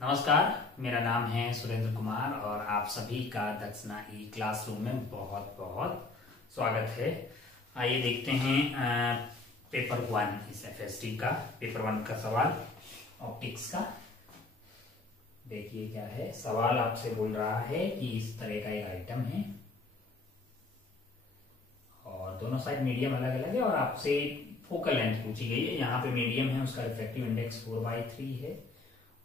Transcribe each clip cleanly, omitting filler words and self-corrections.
नमस्कार, मेरा नाम है सुरेंद्र कुमार और आप सभी का दक्षिणा ई क्लासरूम में बहुत बहुत स्वागत है। आइए देखते हैं पेपर 1 इस एफएसटी का पेपर 1 का सवाल ऑप्टिक्स का। देखिए क्या है सवाल, आपसे बोल रहा है कि इस तरह का एक आइटम है और दोनों साइड मीडियम अलग अलग है और आपसे फोकल लेंथ पूछी गई है। यहाँ पे मीडियम है, उसका रिफ्रैक्टिव इंडेक्स 4/3 है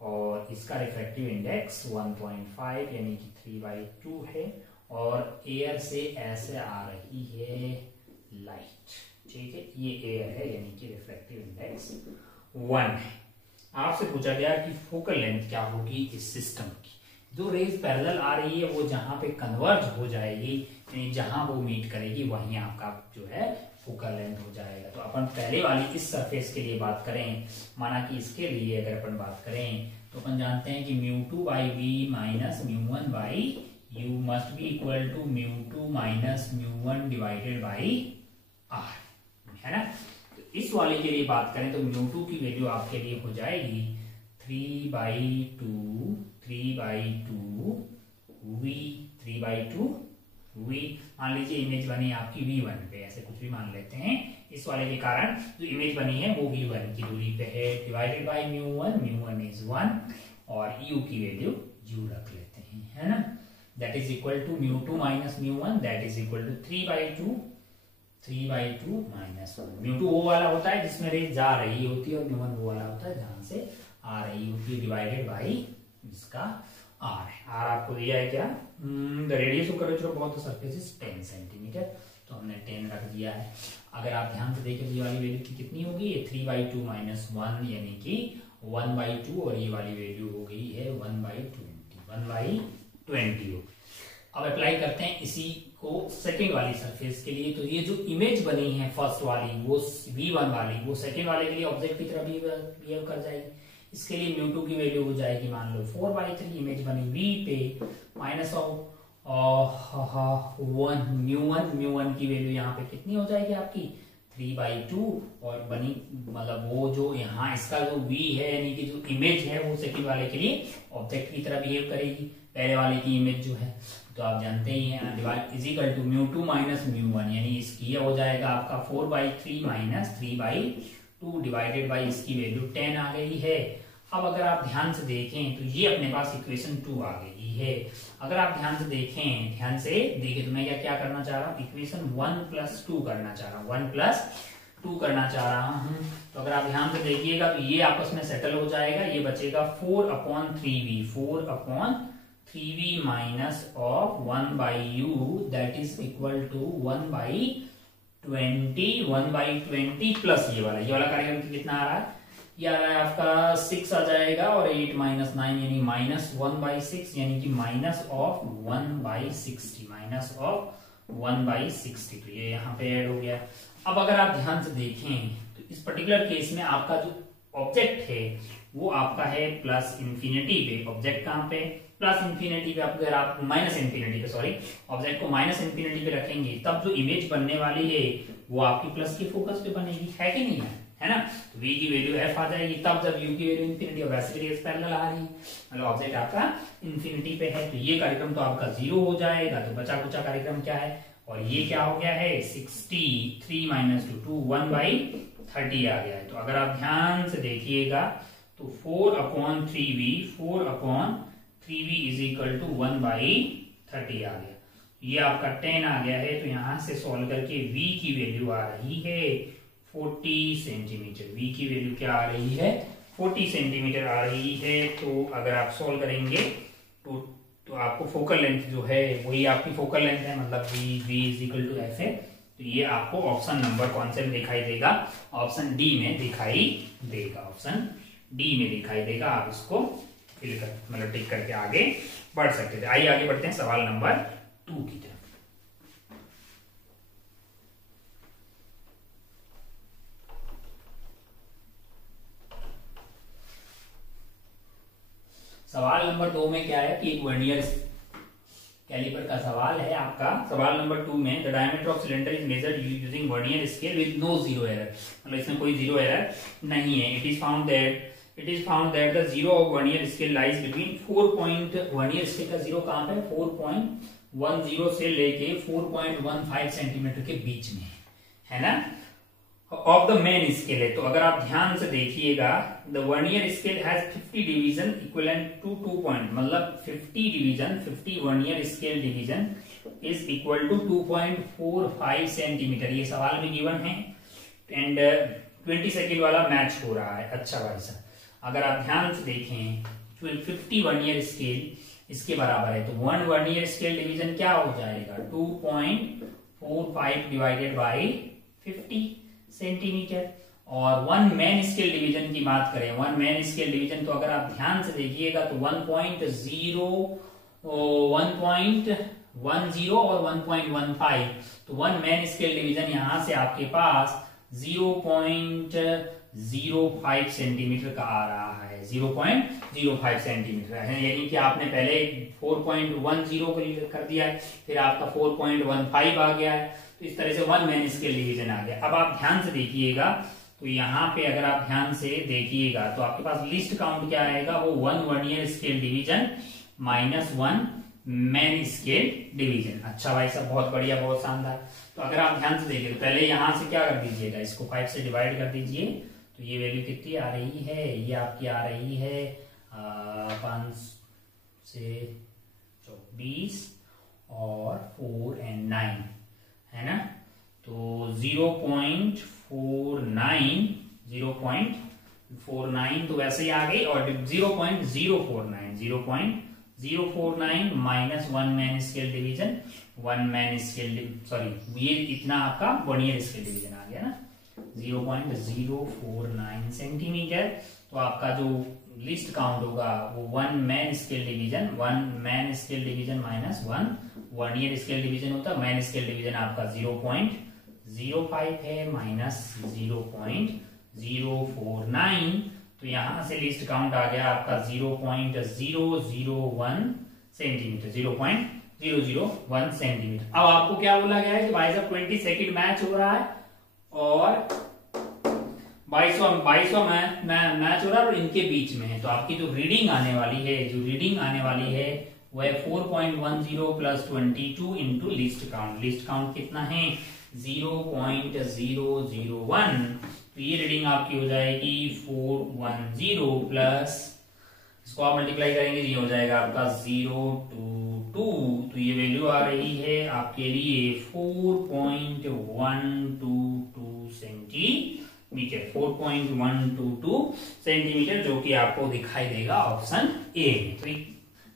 और इसका रिफ्रैक्टिव इंडेक्स 1.5 यानी कि 3/2 है और एयर से ऐसे आ रही है लाइट। ठीक है, ये एयर है यानी कि रिफ्रैक्टिव इंडेक्स 1 है। आपसे पूछा गया कि फोकल लेंथ क्या होगी इस सिस्टम की। जो रेज पैरेलल आ रही है वो जहां पे कन्वर्ज हो जाएगी यानी जहां वो मीट करेगी वहीं आपका जो है फोकल लेंथ हो जाएगा। तो अपन पहले वाली इस सरफेस के लिए बात करें, माना कि इसके लिए अगर अपन बात करें तो अपन जानते हैं कि μ2/v minus μ1/u must be equal to μ2 minus μ1 divided by r, है ना। तो इस वाले के लिए बात करें तो μ2 की वैल्यू आपके लिए हो जाएगी 3/2 v। मान लीजिए इमेज बनी आपकी v1 पे, ऐसे कुछ भी मान लेते हैं। इस वाले के कारण जो इमेज बनी है वो v1 की दूरी पे है, डिवाइडेड बाय μ1 इज 1 और u की वैल्यू u रख लेते हैं, है ना। That is equal to μ2 minus μ1 that is equal to 3/2 minus 1। μ2 वो वाला होता है जिसमें रेंज जा रही होती है और μ1 वो वाला होता है जहां से आ रही होती है, डिवाइडेड बाई इसका r है। r आपको दिया है क्या, the radius of curvature of the surface is 10 centimetre, तो हमने 10 रख दिया है। अगर आप ध्यान से देखें ये वाली वैल्यू की कितनी होगी, ये 3/2 माइनस 1 यानी कि 1/2 और ये वाली वैल्यू हो गई है 1/20 होगी। अब अप्लाई करते हैं इसी को सेकंड वाली सरफेस के लिए। तो ये जो इमेज बनी है फर्स्ट वाली वो v1 वाली, वो सेकंड वाले के लिए ऑब्जेक्ट की तरह बिहेव कर जाएगी। इसके लिए μ2 की वैल्यू हो जाएगी मान लो 4/3, इमेज बनी v पे माइनस ऑफ μ1 की वैल्यू यहाँ पे कितनी हो जाएगी आपकी 3/2 और बनी मतलब वो जो यहाँ इसका जो v है यानी कि जो इमेज है वो सेकंड वाले के लिए ऑब्जेक्ट की तरह बिहेव करेगी, पहले वाले की इमेज जो है। तो आप जानते ही हैं divide is equal to μ2 minus μ1 यानी इसकी ये हो जाएगा आपका 4/3 माइनस 3/2 डिवाइडेड बाई इसकी वैल्यू 10 आ गई है। अब अगर आप ध्यान से देखें तो ये अपने पास इक्वेशन 2 आ गई है। अगर आप ध्यान से देखें तो मैं क्या करना चाह रहा हूँ, इक्वेशन 1+2 करना चाह रहा हूँ, 1+2 करना चाह रहा हूँ। तो अगर आप ध्यान से देखिएगा तो ये आपस में सेटल हो जाएगा, ये बचेगा 4/3v minus of 1/u that is equal to 1/20 plus ये वाला कार्यक्रम कितना आ रहा है, ये आ रहा है आपका 6 आ जाएगा और 8 माइनस 9 यानी माइनस 1/6 यानी कि माइनस ऑफ 1/60। तो ये यहाँ पे ऐड हो गया। अब अगर आप ध्यान से देखें तो इस पर्टिकुलर केस में आपका जो ऑब्जेक्ट है वो आपका है प्लस इंफिनिटी पे। ऑब्जेक्ट कहाँ पे, प्लस इंफिनिटी पे। अगर आप माइनस इंफिनिटी पे ऑब्जेक्ट को माइनस इंफिनिटी पे रखेंगे तब जो इमेज बनने वाली है वो आपकी प्लस के फोकस पे बनेगी, है कि नहीं है ना। तो v की वैल्यू f आ जाएगी तब जब u की वैल्यू इंफिनिटी और वैसे रेस पैरेलल आ रही है, मतलब ऑब्जेक्ट आपका इंफिनिटी पे है। तो ये कार्यक्रम तो आपका 0 हो जाएगा। तो बचा कुचा कार्यक्रम क्या है, और ये क्या हो गया है 63 माइनस 2 1/30 आ गया है। तो अगर आप ध्यान से देखिएगा तो 4/3v इज इक्वल टू 1/30 आ गया। ये आपका 10 आ गया है। तो यहां से सॉल्व करके v की वैल्यू आ रही है 40 सेंटीमीटर। v की वैल्यू क्या आ रही है 40 सेंटीमीटर आ रही है। तो अगर आप सॉल्व करेंगे तो आपको फोकल लेंथ जो है वही आपकी फोकल लेंथ है, मतलब v is equal to f है। तो ये आपको ऑप्शन नंबर कौन से में दिखाई देगा, ऑप्शन डी में दिखाई देगा, ऑप्शन डी में दिखाई देगा। आप इसको फिल कर मतलब टिक करके आगे बढ़ सकते थे। आइए आगे बढ़ते हैं सवाल नंबर 2 की तरफ। सवाल नंबर 2 में क्या है कि एक वर्नियर कैलिपर का सवाल है आपका। सवाल नंबर 2 में the diameter of cylinder is measured using vernier scale with no zero error, मतलब इसमें कोई जीरो एरर नहीं है। It is found that it is found that the zero of vernier scale lies between 4 vernier scale का zero कहां पे 4.10 से लेके 4.15 सेंटीमीटर के बीच में है ना, ऑफ द मेन स्केल है। तो अगर आप ध्यान से देखिएगा the vernier scale has 50 division equivalent to 2 point, मतलब 50 division 50 vernier scale division is equal to 2.45 centimetre. ये सवाल में गिवन है एंड 20 सेकेंड वाला मैच हो रहा है। अच्छा भाई साहब, अगर आप ध्यान से देखें 50 वर्नियर स्केल इसके बराबर है, तो 1 वर्नियर स्केल डिवीजन क्या हो जाएगा 2.45 डिवाइडेड बाई 50 सेंटीमीटर। और 1 मैन स्केल डिवीजन की बात करें, 1 मैन स्केल डिवीजन तो अगर आप ध्यान से देखिएगा तो 1.10 और 1.15, तो 1 मैन स्केल डिवीजन यहां से आपके पास 0.05 सेंटीमीटर का आ रहा है, 0.05 सेंटीमीटर है। यानी कि आपने पहले 4.10 कर दिया है, फिर आपका 4.15 आ गया है, तो इस तरह से 1 मैन स्केल डिवीजन आ गया। अब आप ध्यान से देखिएगा तो यहाँ पे अगर आप ध्यान से देखिएगा तो आपके पास लिस्ट काउंट क्या आएगा, वो 1 vernier scale division minus 1 main scale division. अच्छा भाई साहब, बहुत बढ़िया, बहुत शानदार। तो अगर आप ध्यान से देखिए तो पहले यहां से क्या कर दीजिएगा, इसको 5 से डिवाइड कर दीजिए, तो ये वैल्यू कितनी आ रही है, ये आपकी आ रही है 5 से 24 और 4 and 9 है ना, तो 0.49 तो वैसे ही आ गई, और 0.049 minus 1 main scale division, 1 main scale sorry ये इतना आपका वर्नियर स्केल डिवीजन आ गया ना 0.049 सेंटीमीटर। तो आपका जो लिस्ट काउंट होगा वो 1 main scale division, 1 main scale division minus 1 vernier scale division होता है। मैन स्केल डिवीजन आपका 0.05 है माइनस 0.049, तो यहां से लिस्ट काउंट आ गया आपका 0.001 सेंटीमीटर, 0.001 सेंटीमीटर। अब आपको क्या बोला गया है कि भाई साहब 20 सेकेंड मैच हो रहा है और 22वां मैच हो रहा है और इनके बीच में है, तो आपकी जो रीडिंग आने वाली है वो है 4.10 plus 22 into list count. List count कितना है 0.001, तो ये रीडिंग आपकी हो जाएगी 410 प्लस, इसको आप मल्टीप्लाई करेंगे ये हो जाएगा आपका 022, तो ये वैल्यू आ रही है आपके लिए 4.122 सेंटीमीटर, 4.122 सेंटीमीटर, जो कि आपको दिखाई देगा ऑप्शन ए में। तो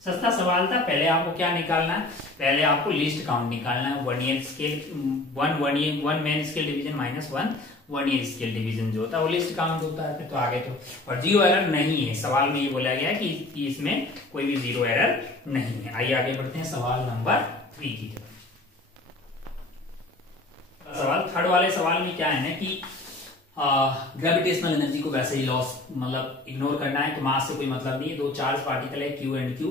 सस्ता सवाल था। पहले आपको क्या निकालना है, पहले आपको लिस्ट काउंट निकालना है, vernier scale 1 main scale division minus 1 vernier scale division जो होता है वो लिस्ट काउंट होता है। फिर तो आगे तो और जीरो एरर नहीं है, सवाल में ये बोला गया है कि इसमें कोई भी जीरो एरर नहीं है। आइए आगे बढ़ते हैं सवाल नंबर 3 की तरफ। सवाल थर्ड वाले सवाल में क्या है ना कि ग्रेविटेशनल एनर्जी को वैसे ही लॉस मतलब इग्नोर करना है, तो मास से कोई मतलब नहीं है। 2 चार्ज पार्टिकल है Q एंड Q,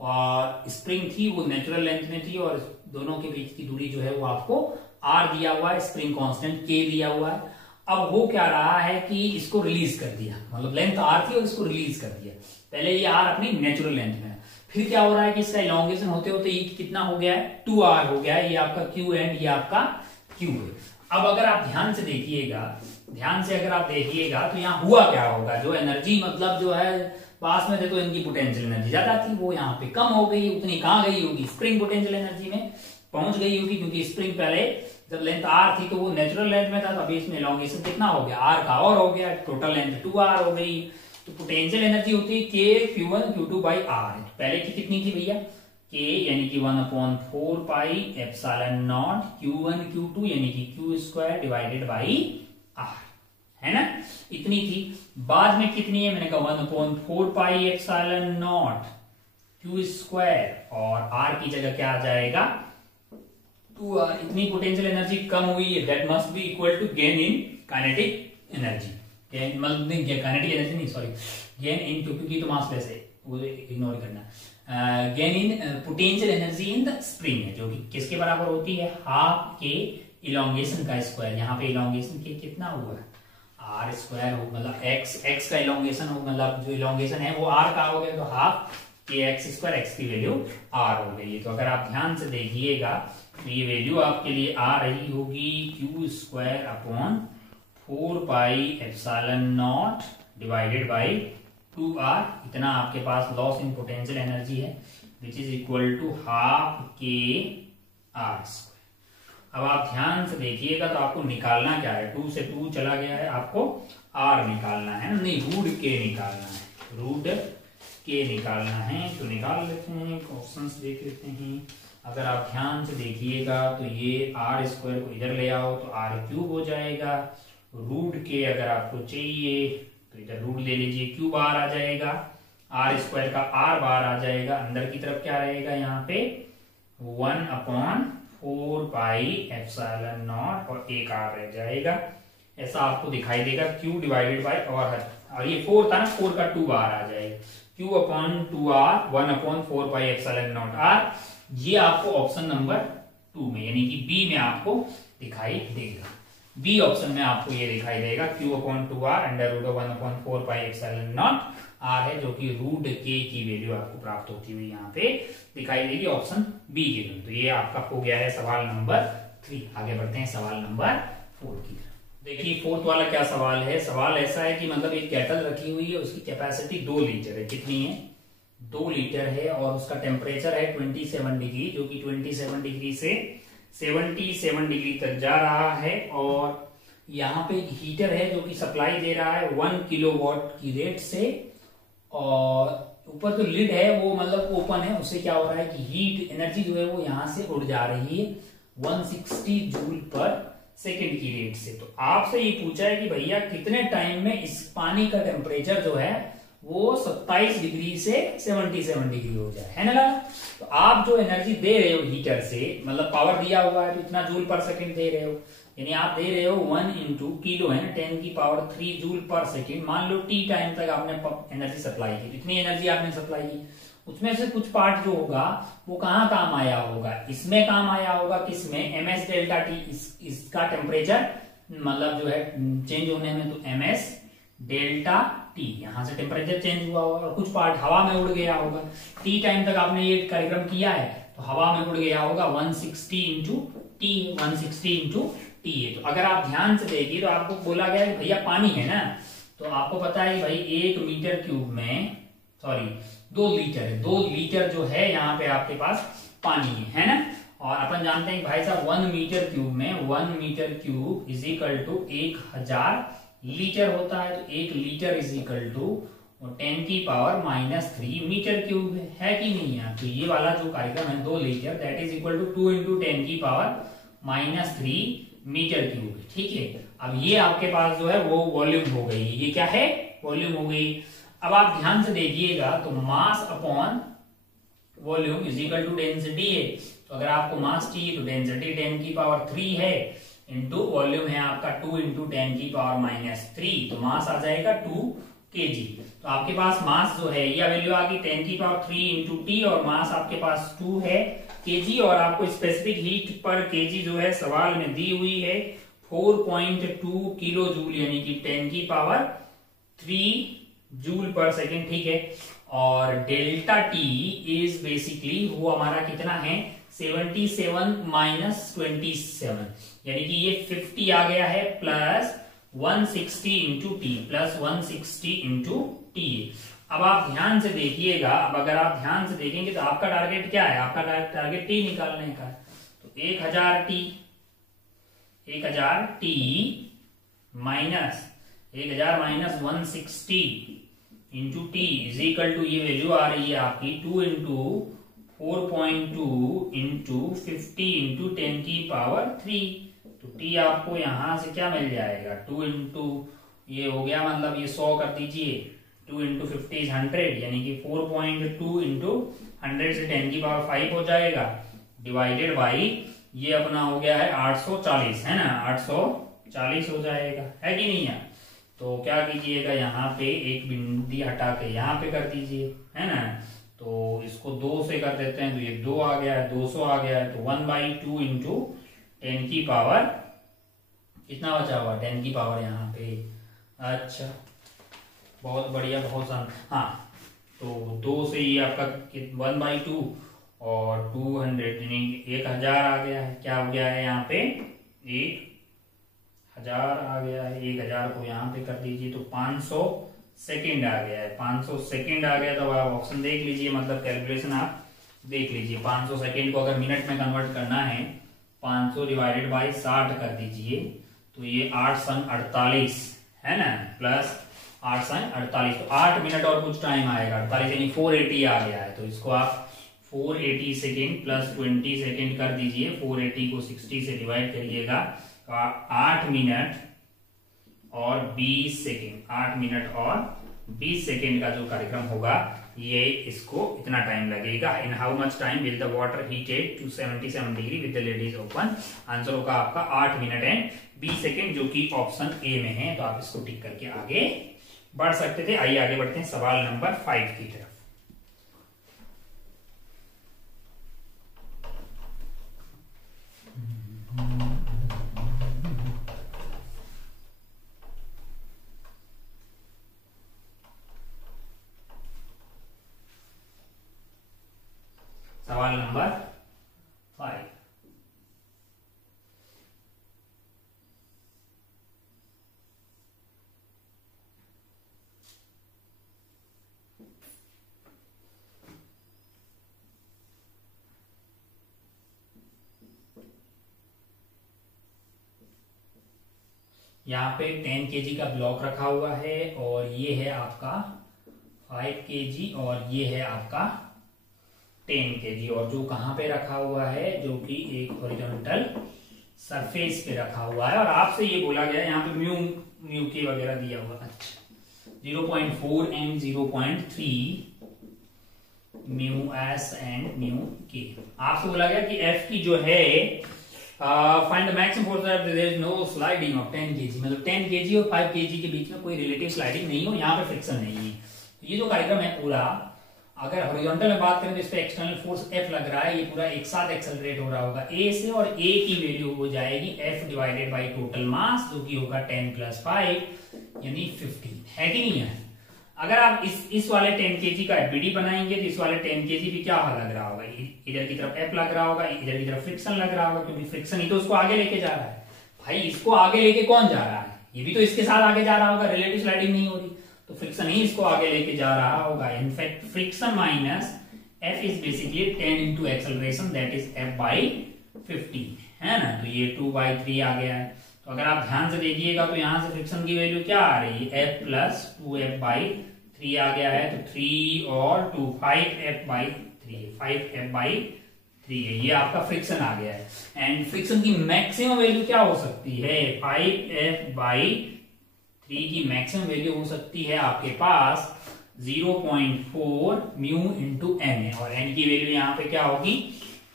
और स्प्रिंग थी वो नेचुरल लेंथ में थी, और दोनों के बीच की दूरी जो है वो आपको R दिया हुआ है, स्प्रिंग कांस्टेंट K दिया हुआ है। अब वो क्या रहा है कि इसको रिलीज कर दिया, मतलब लेंथ R थी और इसको रिलीज कर दिया। पहले ये R अपनी नेचुरल लेंथ में है, फिर क्या हो रहा है कि इसका इलॉन्गेशन होते होते ये कितना हो गया है 2R हो गया है, ये आपका Q एंड ये आपका Q है। अब अगर आप ध्यान से अगर आप देखिएगा तो यहाँ हुआ क्या होगा, जो एनर्जी मतलब जो है पास में थे तो इनकी पोटेंशियल एनर्जी ज्यादा थी, वो यहाँ पे कम हो गई। उतनी कहाँ गई होगी, स्प्रिंग पोटेंशियल एनर्जी में पहुंच गई होगी, क्योंकि स्प्रिंग पहले जब लेंथ R थी तो वो नेचुरल लेंथ में था, तो अभी इसमें एलॉन्गेशन कितना हो गया R का और हो गया, टोटल लेंथ 2R हो गई। तो पोटेंशियल एनर्जी होती है K Q1 Q2 by R। पहले की कितनी थी भैया K यानी कि 1/4 pi epsilon not Q1 Q2 यानी कि Q square divided by R, है ना, इतनी थी। बाद में कितनी है, मैंने कहा 1/4 pi epsilon not Q square, और R की जगह क्या आ जाएगा 2R। इतनी पोटेंशियल एनर्जी कम हुई है, that must be equal to gain in kinetic energy, kinetic energy नहीं सॉरी, गेन इन, क्योंकि तो मास लेस है वो इग्नोर करना, gain in potential energy in the spring है, जो कि किसके बराबर होती है हाफ के इलॉन्गेशन का स्क्वायर। यहाँ पे इलॉन्गेशन के कितना हुआ है आर स्क्वायर हो मतलब एक्स का इलोंगेशन हो, मतलब जो इलोंगेशन है वो आर का हो गया, तो हाफ के एक्स स्क्वायर, एक्स की वैल्यू आर हो गई। तो अगर आप ध्यान से देखिएगा तो ये वैल्यू आपके लिए आ रही होगी Q square upon 4 pi epsilon naught divided by 2r। इतना आपके पास लॉस इन पोटेंशियल एनर्जी है which is equal to half K R square. अब आप ध्यान से देखिएगा तो आपको निकालना क्या है, 2 से 2 चला गया है, आपको r निकालना है ना, नहीं रूट के निकालना है, रूट के निकालना है। तो निकाल लेते हैं, ऑप्शंस देख लेते हैं। अगर आप ध्यान से देखिएगा तो ये आर स्क्वायर को इधर ले आओ तो आर क्यूब हो जाएगा, रूट के अगर आपको चाहिए तो इधर रूट ले लीजिए, क्यूब आर आ जाएगा, आर स्क्वायर का आर बार आ जाएगा, अंदर की तरफ क्या रहेगा यहाँ पे 1/4 पाई एप्सिलॉन नॉट और एक आर रह जाएगा। ऐसा आपको दिखाई देगा, क्यू डिवाइडेड बाई और ये 4 था ना, 4 का 2 बार आ जाएगा, Q upon 2r 1/4 pi epsilon naught R. ये आपको ऑप्शन नंबर 2 में यानी कि बी में आपको दिखाई देगा, बी ऑप्शन में आपको ये दिखाई देगा, Q upon 2r under root 1/4 pi epsilon naught R है, जो कि रूट के की वैल्यू आपको प्राप्त होती हुई यहाँ पे दिखाई देगी ऑप्शन बी के लिए। तो ये आपका हो गया है सवाल नंबर 3। आगे बढ़ते हैं सवाल नंबर 4 की। देखिए फोर्थ वाला क्या सवाल है, सवाल ऐसा है कि मतलब एक केटल रखी हुई है, उसकी कैपेसिटी 2 लीटर है, कितनी है 2 लीटर है, और उसका टेम्परेचर है 27 डिग्री, जो कि 27 डिग्री से 77 डिग्री तक जा रहा है, और यहाँ पे एक हीटर है जो कि सप्लाई दे रहा है 1 किलोवाट की रेट से, और ऊपर जो लिड है वो मतलब ओपन है, उससे क्या हो रहा है कि हीट एनर्जी जो है वो यहां से उड़ जा रही है 160 जूल पर सेकेंड की रेट से। तो आपसे ये पूछा है कि भैया कितने टाइम में इस पानी का टेम्परेचर जो है वो 27 डिग्री से 77 डिग्री हो जाए, है ना। तो आप जो एनर्जी दे रहे हो हीटर से, मतलब पावर दिया हुआ है तो इतना जूल पर सेकेंड दे रहे हो, यानी आप दे रहे हो 1 इंटू किलो है ना 10 की पावर 3 जूल पर सेकेंड। मान लो टी टाइम तक आपने एनर्जी सप्लाई की, इतनी एनर्जी आपने सप्लाई की, उसमें से कुछ पार्ट जो होगा वो कहाँ काम आया होगा, इसमें काम आया होगा, किसमें एमएस डेल्टा टी, इसका टेम्परेचर मतलब जो है चेंज होने में, तो एमएस डेल्टा टी यहां से टेम्परेचर चेंज हुआ होगा, और कुछ पार्ट हवा में उड़ गया होगा, टी टाइम तक आपने ये कार्यक्रम किया है तो हवा में उड़ गया होगा 160 इंटू टी, 160 इंटू टी है। तो अगर आप ध्यान से देखिए तो आपको बोला गया है भैया पानी है ना, तो आपको पता है भाई 1 मीटर क्यूब में, सॉरी 2 लीटर है, 2 लीटर जो है यहाँ पे आपके पास पानी है ना, और अपन जानते हैं भाई साहब 1 मीटर क्यूब में 1 metre cube is equal to 1000 litre होता है, तो 1 लीटर इज इक्वल टू 10 की पावर -3 मीटर क्यूब है कि नहीं है। तो ये वाला जो कार्यक्रम है 2 litre that is equal to 2 into 10 की पावर -3 मीटर क्यूब, ठीक है। अब ये आपके पास जो है वो वॉल्यूम हो गई, ये क्या है वॉल्यूम हो गई। अब आप ध्यान से देखिएगा तो mass upon volume is equal to density है, तो अगर आपको मास चाहिए तो डेंसिटी 10 की पावर 3 है, इंटू वॉल्यूम है आपका 2 इंटू 10 की पावर -3, तो मास आ जाएगा 2 kg। तो आपके पास मास जो है यह वैल्यू आ गई 10 की पावर 3 इंटू टी, और मास आपके पास 2 है kg, और आपको स्पेसिफिक हीट पर kg जो है सवाल में दी हुई है 4.2 किलो जूल, यानी कि 10 की पावर 3 जूल पर सेकेंड, ठीक है। और डेल्टा टी इज बेसिकली वो हमारा कितना है 77 - 27, यानी कि ये 50 आ गया है, plus 160 into T, plus 160 into T. अब आप ध्यान से देखिएगा, अब अगर आप ध्यान से देखेंगे तो आपका टारगेट क्या है, आपका टारगेट टी निकालने का, तो 1000 T minus 1000 minus 160 into T is equal to, ये वैल्यू आ रही है आपकी 2 इंटू 4.2 इंटू 50 इंटू 10 की पावर 3, तो टी आपको यहां से क्या मिल जाएगा 2 इंटू ये हो गया, मतलब ये 100 कर दीजिए, 2 इंटू 50 इज 100, यानी कि 4.2 इंटू 100 से 10 की पावर 5 हो जाएगा, डिवाइडेड बाई ये अपना हो गया है 840, है ना 840 हो जाएगा, है कि नहीं है। तो क्या कीजिएगा यहाँ पे एक बिंदी हटा के यहाँ पे कर दीजिए, है ना, तो इसको 2 से कर देते हैं, तो ये 2 आ गया है, 200 आ गया है, तो 1/2 इंटू 10 की पावर कितना बचा हुआ 10 की पावर यहाँ पे अच्छा, बहुत बढ़िया, बहुत सान। हाँ, तो 2 से ये आपका 1/2 और 200 यानी 1000 आ गया है। क्या हो गया है यहाँ पे? 1000 आ गया है। 1000 को यहाँ पे कर दीजिए तो 500 सेकेंड आ गया है। 500 सेकेंड आ गया तो आप ऑप्शन देख लीजिए, मतलब कैलकुलेशन आप देख लीजिए। 500 सेकेंड को अगर मिनट में कन्वर्ट करना है, 500 डिवाइडेड बाई 60 कर दीजिए तो ये 8 सन 48 है ना, प्लस 8 सन 48 तो 8 मिनट और कुछ टाइम आएगा। 48 यानी 480 आ गया है। तो इसको आप 480 सेकेंड प्लस 20 सेकेंड कर दीजिए। 480 को 60 से डिवाइड करिएगा तो 8 मिनट और 20 सेकेंड, 8 मिनट और 20 सेकेंड का जो कार्यक्रम होगा ये, इसको इतना टाइम लगेगा। In how much time will the water heated to 77 degree with the lid is open. Answer होगा आपका 8 मिनट एंड 20 सेकेंड, जो कि ऑप्शन ए में है। तो आप इसको टिक करके आगे बढ़ सकते थे। आइए आगे बढ़ते हैं सवाल नंबर 5 की तरफ। सवाल नंबर 5, यहाँ पे 10 kg का ब्लॉक रखा हुआ है और ये है आपका 5 kg और ये है आपका 10 kg, और जो कहाँ पे रखा हुआ है, जो कि एक हॉरिजॉन्टल सरफेस पे रखा हुआ है। और आपसे ये बोला गया है यहाँ पे म्यू के वगैरह दिया हुआ। अच्छा, 0.4 and 0.3 mu S and mu K. आपसे बोला गया कि एफ की जो है find the maximum force that there is no sliding of 10 kg, मतलब 10 kg और 5 kg के बीच में कोई रिलेटिव स्लाइडिंग नहीं हो, यहाँ पे फ्रिक्शन नहीं है। तो ये जो कार्यक्रम है पूरा, अगर हॉरिजॉन्टल में बात करें तो इस पे एक्सटर्नल फोर्स F लग रहा है, ये पूरा एक साथ एक्सेलरेट हो रहा होगा A से, और A की वैल्यू हो जाएगी F divided by total mass, जो कि होगा 10 + 5 यानी 15, है कि नहीं है। अगर आप इस वाले 10 kg का FBD बनाएंगे तो इस वाले 10 kg भी क्या लग रहा होगा, इधर की तरफ F लग रहा होगा, इधर की तरफ फ्रिक्शन लग रहा होगा, क्योंकि फ्रिक्शन ही तो उसको आगे लेके जा रहा है। भाई इसको आगे लेके कौन जा रहा है? ये भी तो इसके साथ आगे जा रहा होगा, रिलेटिव स्लाइडिंग नहीं हो रही, तो फ्रिक्शन ही इसको आगे लेके जा रहा होगा। In fact friction minus F is basically 10 into acceleration, that is F/15, है ना। तो ये 2/3 आ गया है। तो अगर आप ध्यान से देखिएगा तो यहां से फ्रिक्शन की वैल्यू क्या आ रही है, F + 2F/3 आ गया है। तो 3 और 2 5F/3, 5F/3 है, ये आपका फ्रिक्शन आ गया है। एंड फ्रिक्शन की मैक्सिमम वैल्यू क्या हो सकती है, 5F/3 की मैक्सिमम वैल्यू हो सकती है आपके पास 0.4 म्यू इंटू एन है, और एन की वैल्यू यहाँ पे क्या होगी,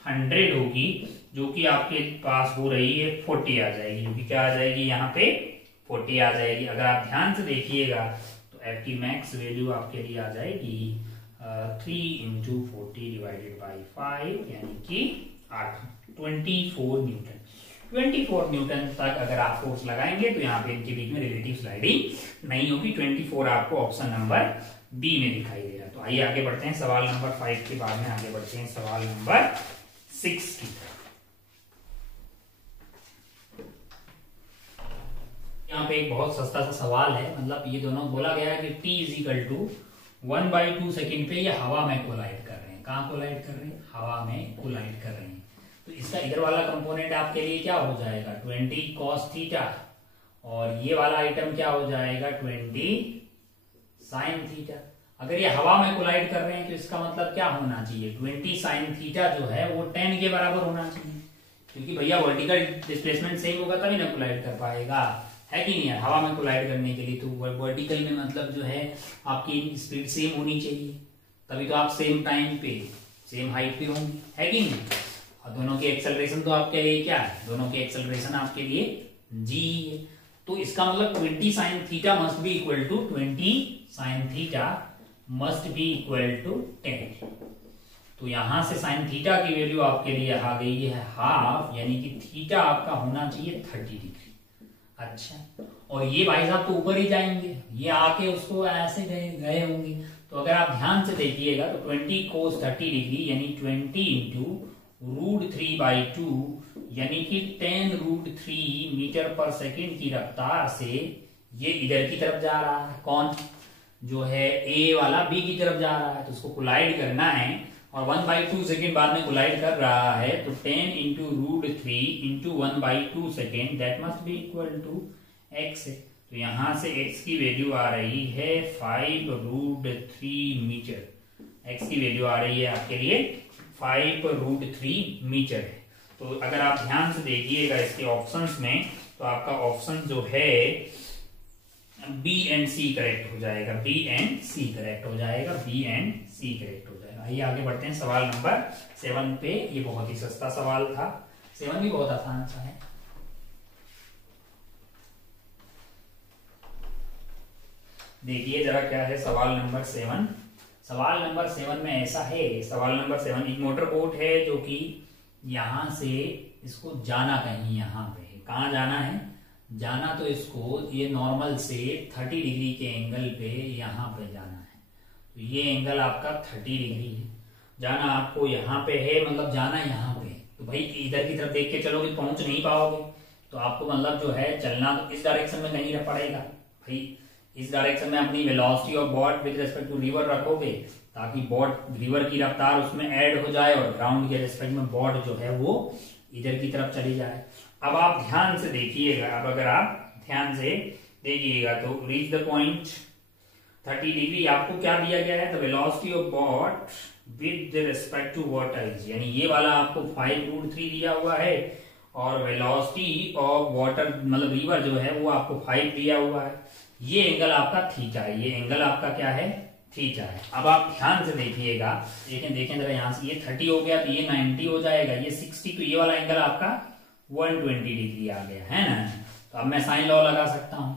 100 होगी, जो कि आपके पास हो रही है 40 आ जाएगी, क्योंकि क्या आ जाएगी यहाँ पे 40 आ जाएगी। अगर आप ध्यान से देखिएगा तो एफ की मैक्स वैल्यू आपके लिए आ जाएगी 3 इंटू 40 डिवाइडेड बाई 5 यानी कि 24 न्यूटन। 24 न्यूटन तक अगर आप फोर्स लगाएंगे तो यहाँ पे इनके बीच में रिलेटिव स्लाइडिंग नहीं होगी। 24 आपको ऑप्शन नंबर बी में दिखाई दे रहा है। तो आइए आगे बढ़ते हैं सवाल नंबर 5 के बाद में आगे बढ़ते हैं सवाल नंबर 6 की। यहाँ पे एक बहुत सस्ता सा सवाल है, मतलब ये दोनों बोला गया है कि t = 1/2 सेकेंड पे ये हवा में कोलाइड कर रहे हैं। कहाँ कोलाइड कर रहे हैं, हवा में कोलाइड कर रहे हैं। तो इसका इधर वाला कंपोनेंट आपके लिए क्या हो जाएगा, 20 cos थीटा, और ये वाला आइटम क्या हो जाएगा 20 sin थीटा। अगर ये हवा में कोलाइड कर रहे हैं तो इसका मतलब क्या होना चाहिए, 20 sin थीटा जो है वो 10 के बराबर होना चाहिए, क्योंकि भैया वर्टिकल डिस्प्लेसमेंट सेम होगा तभी ना कोलाइड कर पाएगा, है कि नहीं है। हवा में कोलाइड करने के लिए तो वर्टिकल में मतलब जो है आपकी स्पीड सेम होनी चाहिए, तभी तो आप सेम टाइम पे सेम हाइट पे होंगे, है कि नहीं। और दोनों की एक्सेलरेशन तो आपके लिए क्या है, दोनों की एक्सेलरेशन आपके लिए g है। तो इसका मतलब 20 sin theta must be equal to 20 sin theta must be equal to 10। तो यहां से sin थीटा की वैल्यू आपके लिए आ गई है हाफ, यानी कि थीटा आपका होना चाहिए 30 डिग्री। अच्छा, और ये भाई साहब तो ऊपर ही जाएंगे, ये आके उसको ऐसे गए होंगे। तो अगर आप ध्यान से देखिएगा तो 20 cos 30 डिग्री यानी 20 इंटू √3/2 यानी कि 10√3 मीटर पर सेकेंड की रफ्तार से ये इधर की तरफ जा रहा है। कौन? जो है ए वाला बी की तरफ जा रहा है, तो उसको कोलाइड करना है और 1/2 सेकेंड बाद में कोलाइड कर रहा है, तो 10 into √3 into 1/2 second that must be equal to x। तो यहां से x की वैल्यू आ रही है 5√3 मीटर। x की वैल्यू आ रही है आपके लिए 5√3 मीटर है। तो अगर आप ध्यान से देखिएगा इसके ऑप्शंस में, तो आपका ऑप्शन जो है बी एंड सी करेक्ट हो जाएगा, बी एंड सी करेक्ट हो जाएगा, बी एंड सी करेक्ट हो जाएगा। आइए आगे बढ़ते हैं सवाल नंबर 7 पे। ये बहुत ही सस्ता सवाल था, 7 भी बहुत आसान सा है। देखिए जरा क्या है सवाल नंबर 7। सवाल नंबर 7 में ऐसा है, सवाल नंबर 7 एक मोटर बोट है जो कि यहां से इसको जाना कहीं यहाँ पे है। कहाँ जाना है? जाना तो इसको ये नॉर्मल से 30 डिग्री के एंगल पे यहाँ पे जाना है। तो ये एंगल आपका 30 डिग्री है, जाना आपको यहाँ पे है, मतलब जाना यहाँ पे। तो भाई इधर की तरफ देख के चलोगे पहुंच नहीं पाओगे, तो आपको मतलब जो है चलना तो इस डायरेक्शन में नहीं पड़ेगा। भाई इस डायरेक्शन में अपनी velocity of boat with respect to river रखोगे ताकि बोट रिवर की रफ्तार उसमें ऐड हो जाए और ग्राउंड के रिस्पेक्ट में बोट जो है वो इधर की तरफ चली जाए। अब आप ध्यान से देखिएगा, अब अगर आप ध्यान से देखिएगा तो रीच द पॉइंट 30 डिग्री आपको क्या दिया गया है? The velocity of boat with respect to water, यानी ये वाला आपको 5√3 दिया हुआ है और वेलोसिटी ऑफ वाटर मतलब रिवर जो है वो आपको 5 दिया हुआ है। ये एंगल आपका थीटा है, ये एंगल आपका क्या है? थीटा है। अब आप ध्यान से देखिएगा, देखें जरा यहाँ से ये 30 हो गया तो ये 90 हो जाएगा, ये 60, तो ये वाला एंगल आपका 120 डिग्री आ गया है ना। तो अब मैं साइन लॉ लगा सकता हूं,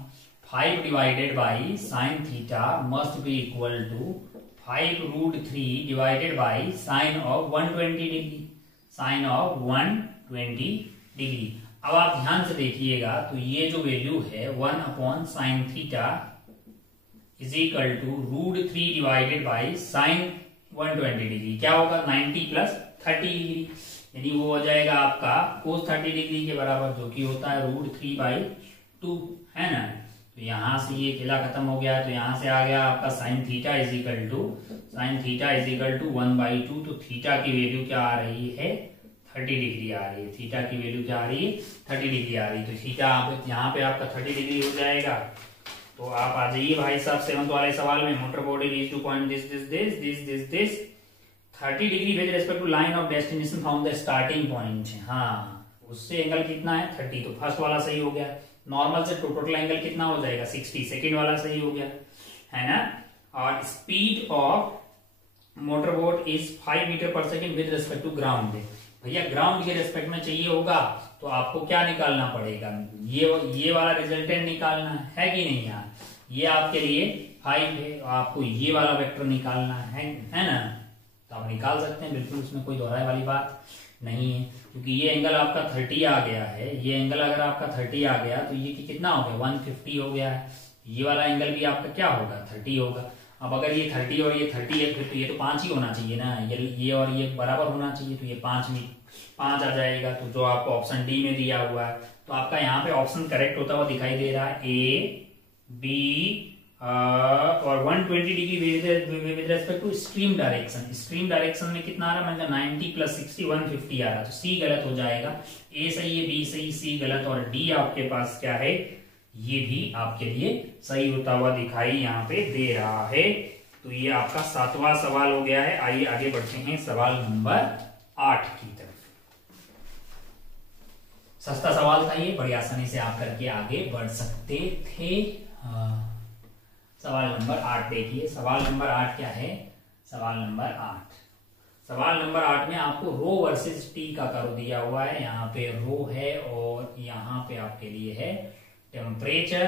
5 divided by sine theta must be equal to 5√3 divided by sine of 120 degree, sine of 120 degree. अब आप ध्यान से देखिएगा तो ये जो वैल्यू है 1/sin theta is equal to √3 divided by sine 120 degree, क्या होगा? 90 प्लस 30 डिग्री, यानी वो हो जाएगा आपका cos 30 डिग्री के बराबर, जो कि होता है √3/2 है ना। तो यहां से ये किला खत्म हो गया, तो यहां से आ गया आपका sine theta is equal to 1/2। तो थीटा की वैल्यू क्या आ रही है? 30 डिग्री आ रही है। थीटा की वैल्यू क्या आ रही है? 30 डिग्री आ रही है। तो थीटा यहाँ पे आपका 30 डिग्री हो जाएगा। तो आप आ जाइए भाई साहब 7th वाले सवाल में, motor boat reach to point this 30 degree with respect to line of destination from the starting point. हाँ, उससे एंगल कितना है? 30। तो फर्स्ट वाला सही हो गया। नॉर्मल से टोटल एंगल कितना हो जाएगा? 60। सेकेंड वाला सही हो गया है ना। और speed of motor boat is 5 metre पर second with respect to ground. भैया ग्राउंड के रिस्पेक्ट में चाहिए होगा तो आपको क्या निकालना पड़ेगा? ये वाला रिजल्टेंट निकालना है कि नहीं यार? ये आपके लिए 5 है, आपको ये वाला वेक्टर निकालना है ना। तो आप निकाल सकते हैं, बिल्कुल उसमें कोई दोहराए वाली बात नहीं है, क्योंकि ये एंगल आपका 30 आ गया है। ये एंगल अगर आपका 30 आ गया तो ये कितना हो गया? 150 हो गया है। ये वाला एंगल भी आपका क्या होगा? 30 होगा। अब अगर ये 30 और ये 30 है, फिर तो ये तो 5 ही होना चाहिए ना, ये और ये बराबर होना चाहिए, तो ये 5 आ जाएगा। तो जो आपको ऑप्शन डी में दिया हुआ है, तो आपका यहाँ पे ऑप्शन करेक्ट होता हुआ दिखाई दे रहा है, ए बी और 120 degree with respect to stream direction. Stream direction में कितना आ रहा है? 90 प्लस 60 150 आ रहा है। तो सी गलत हो जाएगा, ए सही है, बी सही, सी गलत, और डी आपके पास क्या है? ये भी आपके लिए सही होता हुआ दिखाई यहाँ पे दे रहा है। तो ये आपका 7वां सवाल हो गया है। आइए आगे बढ़ते हैं सवाल नंबर 8 की तरफ। सस्ता सवाल था ये, बड़ी आसानी से आप करके आगे बढ़ सकते थे। सवाल नंबर 8 देखिए। सवाल नंबर 8 क्या है? सवाल नंबर 8 में आपको रो वर्सेस टी का कर्व दिया हुआ है। यहाँ पे रो है और यहाँ पे आपके लिए है टेम्परेचर।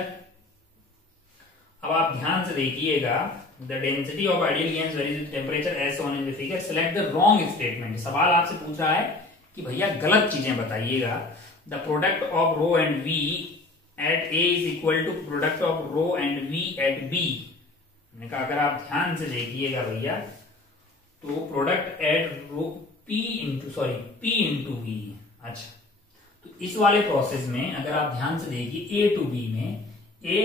अब आप ध्यान से देखिएगा, the density of ideal gas varies with temperature as shown in the figure, select the wrong statement. सवाल आपसे पूछ रहा है कि भैया गलत चीजें बताइएगा। The product of rho and V at A is equal to product of rho and V at B. मैंने कहा अगर आप ध्यान से देखिएगा भैया तो product at rho P into V. अच्छा, तो इस वाले प्रोसेस में अगर आप ध्यान से देखिए ए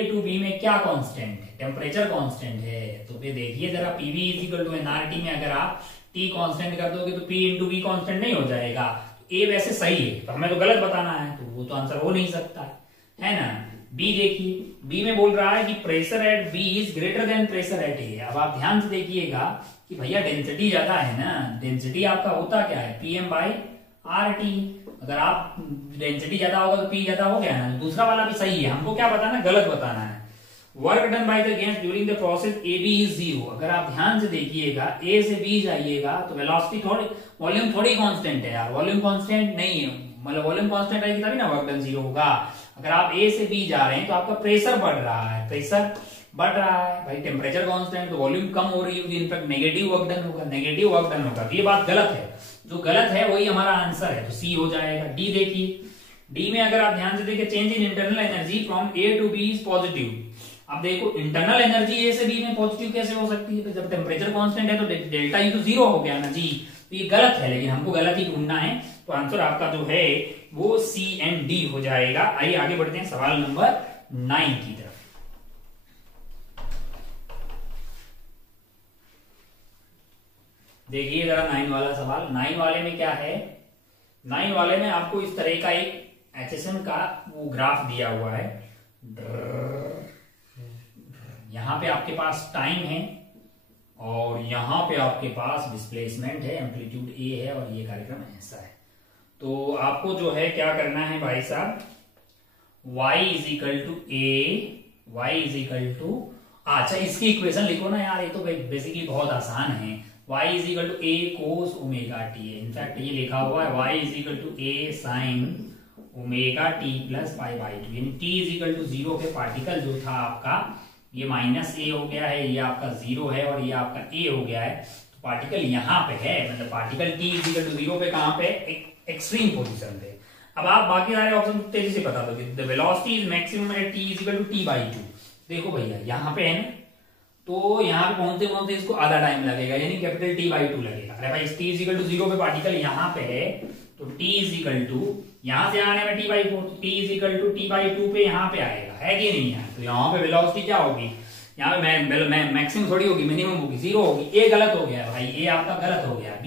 टू बी में क्या कांस्टेंट है? टेम्परेचर कांस्टेंट है। तो फिर देखिए जरा PV is equal to NRT में अगर आप टी कांस्टेंट कर दोगे तो पी इंटू वी कांस्टेंट नहीं हो जाएगा। ए वैसे सही है तो हमें तो गलत बताना है, तो वो तो आंसर हो नहीं सकता है ना। बी देखिए, बी में बोल रहा है कि pressure at B is greater than pressure at A. अब आप ध्यान से देखिएगा कि भैया डेंसिटी ज्यादा है ना, डेंसिटी आपका होता क्या है? PM by R T. अगर आप डेंसिटी ज्यादा होगा तो पी ज्यादा हो गया ना। दूसरा वाला भी सही है, हमको क्या बताना, गलत बताना है। Work done by the gas during the process A B is 0। अगर आप ध्यान से देखिएगा ए से बी जाइएगा तो वेलोसिटी थोड़ी, वॉल्यूम थोड़ी कांस्टेंट है यार, वॉल्यूम कांस्टेंट नहीं है। मतलब वॉल्यूम कांस्टेंट रहेगी तभी ना वर्क डन 0 होगा। अगर आप ए से बी जा रहे हैं तो आपका प्रेशर बढ़ रहा है, प्रेशर बढ़ रहा है भाई, टेम्परेचर कांस्टेंट तो वॉल्यूम कम हो रही होगी, इनफैक्ट नेगेटिव वर्क डन होगा, नेगेटिव वर्क डन होगा। तो ये बात गलत है, जो गलत है वही हमारा आंसर है, तो सी हो जाएगा। डी देखिए, डी में अगर आप ध्यान से देखिए change in internal energy from A to B is positive. अब देखो इंटरनल एनर्जी ए से बी में पॉजिटिव कैसे हो सकती है? तो जब टेम्परेचर कांस्टेंट है तो डेल्टा यू तो 0 हो गया ना जी। तो ये गलत है, लेकिन हमको गलत ही ढूंढना है, तो आंसर आपका जो है वो सी एंड डी हो जाएगा। आइए आगे बढ़ते हैं सवाल नंबर 9 की तरफ। देखिए जरा 9 वाला सवाल। 9 वाले में क्या है? 9 वाले में आपको इस तरह का एक HSM का वो ग्राफ दिया हुआ है। यहां पे आपके पास टाइम है और यहां पे आपके पास डिस्प्लेसमेंट है, एम्पलीट्यूड ए है और ये कार्यक्रम ऐसा है। तो आपको जो है क्या करना है भाई साहब, y is equal to a, y is equal to, अच्छा इसकी इक्वेशन लिखो ना यार, ये तो बेसिकली बहुत आसान है। y is equal to a cos omega t है, इनफैक्ट ये लिखा हुआ है y is equal to a sine omega t plus pi by 2, यानी t इज इक्वल टू 0 पे पार्टिकल जो था आपका ये माइनस ए हो गया है, ये आपका 0 है और ये आपका a हो गया है। तो पार्टिकल यहाँ पे है, मतलब particle t is equal to 0 पे कहां पे? एक्सट्रीम पोजीशन पे। अब आप बाकी सारे ऑप्शन तेजी से बता दोगे। The velocity is maximum at t is equal to t by 2। देखो भैया यहाँ पे है ना, तो यहाँ पे पहुंचते पहुंचते इसको आधा टाइम लगेगा, यानी कैपिटल T बाई 2 लगेगा। अरे भाई t इज इक्वल टू 0 पे पार्टिकल यहाँ पे है, तो t इज इक्वल टू यहाँ से आने में t बाई 4, तो t is equal to t by 2 पे यहाँ पे आएगा, है कि नहीं है? तो यहाँ पे वेलोसिटी क्या होगी? यहाँ पे मैक्सिमम थोड़ी होगी, मिनिमम होगी, 0 होगी। ए गलत हो गया भाई, ए आपका गलत हो गया।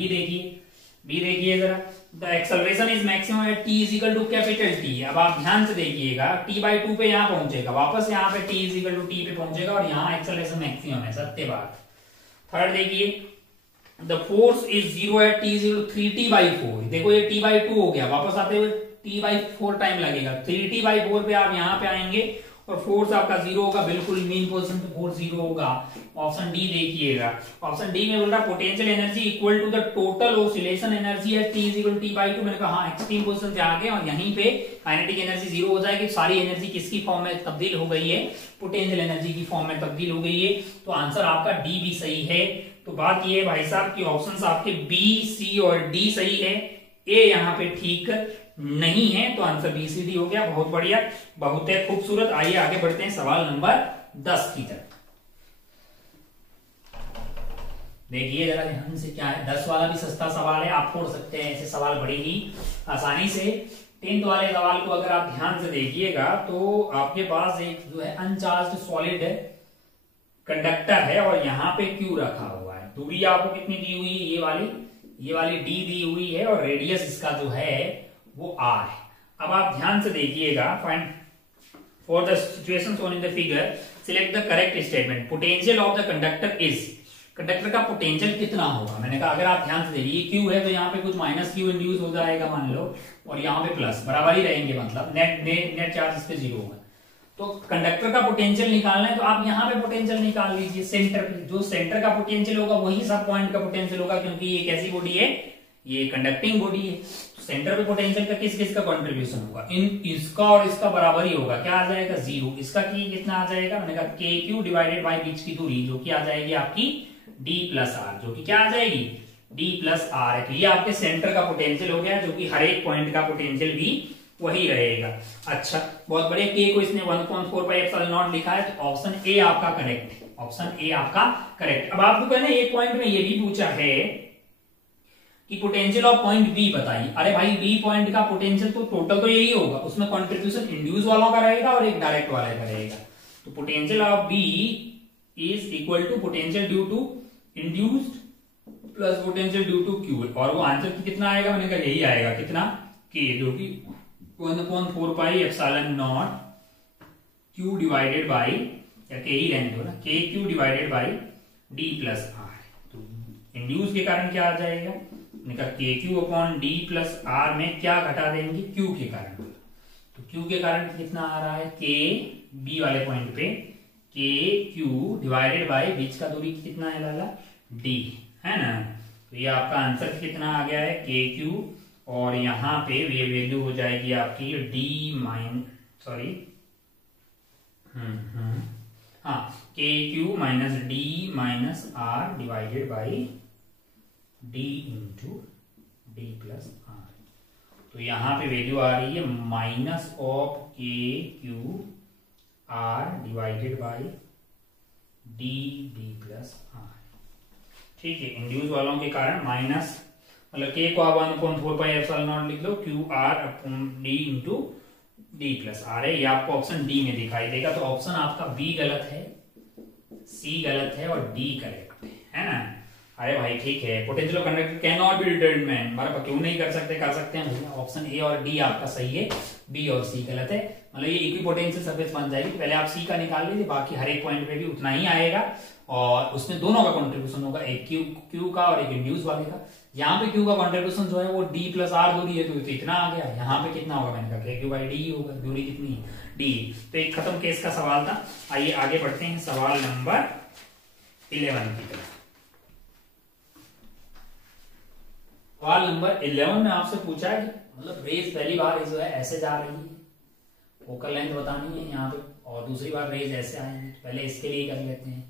बी देखिए जरा, the acceleration is maximum at t is equal to capital T। अब आप ध्यान से देखिएगा t बाई 2 पे यहाँ पहुंचेगा, वापस यहाँ पे t is equal to t पे पहुंचेगा और यहाँ एक्सेलरेशन मैक्सिमम है, सत्य बात। थर्ड देखिए, the force is 0 at t is equal to 3t by 4। देखो ये t बाई 2 हो गया, वापस आते हुए t बाई 4 टाइम लगेगा। 3t बाई 4 पे आप यहाँ पे आएंगे और फोर्स आपका 0 होगा, बिल्कुल मेन पोजीशन पे फोर्स 0 होगा। ऑप्शन डी देखिएगा, ऑप्शन डी में बोल रहा potential energy equal to the total oscillation energy at t is equal to t by 2। मैंने कहा हाँ, एक्सट्रीम पोजीशन से आ गए और यहीं पे काइनेटिक एनर्जी 0 हो जाएगी। सारी एनर्जी किसकी फॉर्म में तब्दील हो गई है? पोटेंशियल एनर्जी की फॉर्म में तब्दील हो गई है। तो आंसर आपका डी भी सही है। तो बात ये है भाई साहब की ऑप्शन आपके बी, सी और डी सही है, ए यहाँ पे ठीक नहीं है, तो आंसर बी सी डी हो गया। बहुत बढ़िया, बहुत है खूबसूरत। आइए आगे बढ़ते हैं सवाल नंबर 10 की तरफ। देखिए जरा ध्यान से क्या है, 10 वाला भी सस्ता सवाल है, आप छोड़ सकते हैं ऐसे सवाल बड़ी ही आसानी से। 10th वाले सवाल को अगर आप ध्यान से देखिएगा तो आपके पास एक जो है अनचार्ज्ड सॉलिड कंडक्टर है और यहाँ पे क्यू रखा हुआ है। दूरी आपको कितनी दी हुई है? ये वाली डी दी हुई है और रेडियस इसका जो है वो r है। अब आप ध्यान से देखिएगा, find for the situation shown in the figure select the correct statement. Potential of the conductor is, conductor का पोटेंशियल कितना होगा? मैंने कहा अगर आप ध्यान से देखिए क्यू है तो यहाँ पे कुछ माइनस क्यू इंड्यूस हो जाएगा मान लो, और यहाँ पे प्लस, बराबर ही रहेंगे, मतलब नेट चार्ज इस पे 0 होगा। तो कंडक्टर का पोटेंशियल निकालना है तो आप यहाँ पे पोटेंशियल निकाल लीजिए सेंटर पे। जो सेंटर का पोटेंशियल होगा वही सब पॉइंट का पोटेंशियल होगा, क्योंकि ये कैसी बॉडी है? ये कंडक्टिंग बॉडी है। सेंटर पे पोटेंशियल का किस का कंट्रीब्यूशन होगा? इसका और इसका बराबर ही होगा। क्या आ जाएगा? 0। इसका की कितना आ जाएगा? मैंने कहा के क्यू डिवाइडेड बाई बीच की दूरी, जो कि आ जाएगी आपकी d प्लस आर, जो कि क्या आ जाएगी? d प्लस आर है। तो ये आपके सेंटर का पोटेंशियल हो गया, जो कि हर एक पॉइंट का पोटेंशियल भी वही रहेगा। अच्छा, बहुत बढ़िया। के को इसने 1.4 पाई एप्सिलॉन नॉट लिखा है, तो ऑप्शन ए आपका करेक्ट है। ऑप्शन ए आपका करेक्ट। अब आपको कहना एक पॉइंट में ये भी पूछा है कि पोटेंशियल ऑफ पॉइंट बी बताइए। अरे भाई, बी पॉइंट का पोटेंशियल तो टोटल तो यही होगा, उसमें कंट्रीब्यूशन इंड्यूस वालों का रहेगा और एक डायरेक्ट वाले का रहेगा। तो potential of B is equal to potential due to induced plus potential due to Q, और वो आंसर कितना आएगा, मैंने कहा यही आएगा, कितना, के, जो कि 1.4 pi epsilon not Q divided by, या के ही रहने दो ना, K Q divided by D plus R. तो इंड्यूस के कारण क्या आ जाएगा, K Q upon D plus R में क्या घटा देंगे, क्यू के कारण। तो क्यू के कारण कितना आ रहा है, के बी वाले पॉइंट पे के क्यू डिवाइडेड बाई बीच का दूरी कितना है लाला, डी, है ना। तो ये आपका आंसर कितना आ गया है, के क्यू, और यहां पे ये वैल्यू हो जाएगी आपकी डी माइन, सॉरी, हाँ, K Q minus D minus R divided by D into D plus R. तो यहां पे वैल्यू आ रही है minus of K Q R divided by D D plus R. ठीक है, इंड्यूस वालों के कारण माइनस, मतलब के को आप 1.4 पाई एप्सिलॉन नॉट लिख लो, Q R upon D into D plus R है। ये आपको ऑप्शन डी में दिखाई देगा। तो ऑप्शन आपका बी गलत है, सी गलत है और डी करेक्ट है ना। अरे भाई ठीक है, potential of conductor can not be determined, हमारा क्यों नहीं कर सकते, कर सकते हैं भैया। ऑप्शन ए और डी आपका सही है, बी और सी गलत है। मतलब ये इक्विपोटेंशियल सरफेस बन जाएगी। पहले आप सी का निकाल लीजिए, बाकी हर एक पॉइंट पे भी उतना ही आएगा, और उसमें दोनों का कंट्रीब्यूशन होगा, एक क्यू का और एक इंड्यूस वाले का। यहाँ पे क्यू का कंट्रीब्यूशन जो है वो डी प्लस आर दूरी है, तो इतना आ गया। यहाँ पे कितना होगा, मैंने कहा क्यू बाई डी होगा, दूरी कितनी, डी। तो एक खत्म केस का सवाल था। आइए आगे बढ़ते हैं सवाल नंबर 11 की तरफ। सवाल नंबर 11 में आपसे पूछा है कि मतलब रेज पहली बार जो है ऐसे जा रही है, फोकल लेंथ बतानी है यहाँ पे, और दूसरी बार रेज ऐसे आएंगे। पहले इसके लिए कर लेते हैं।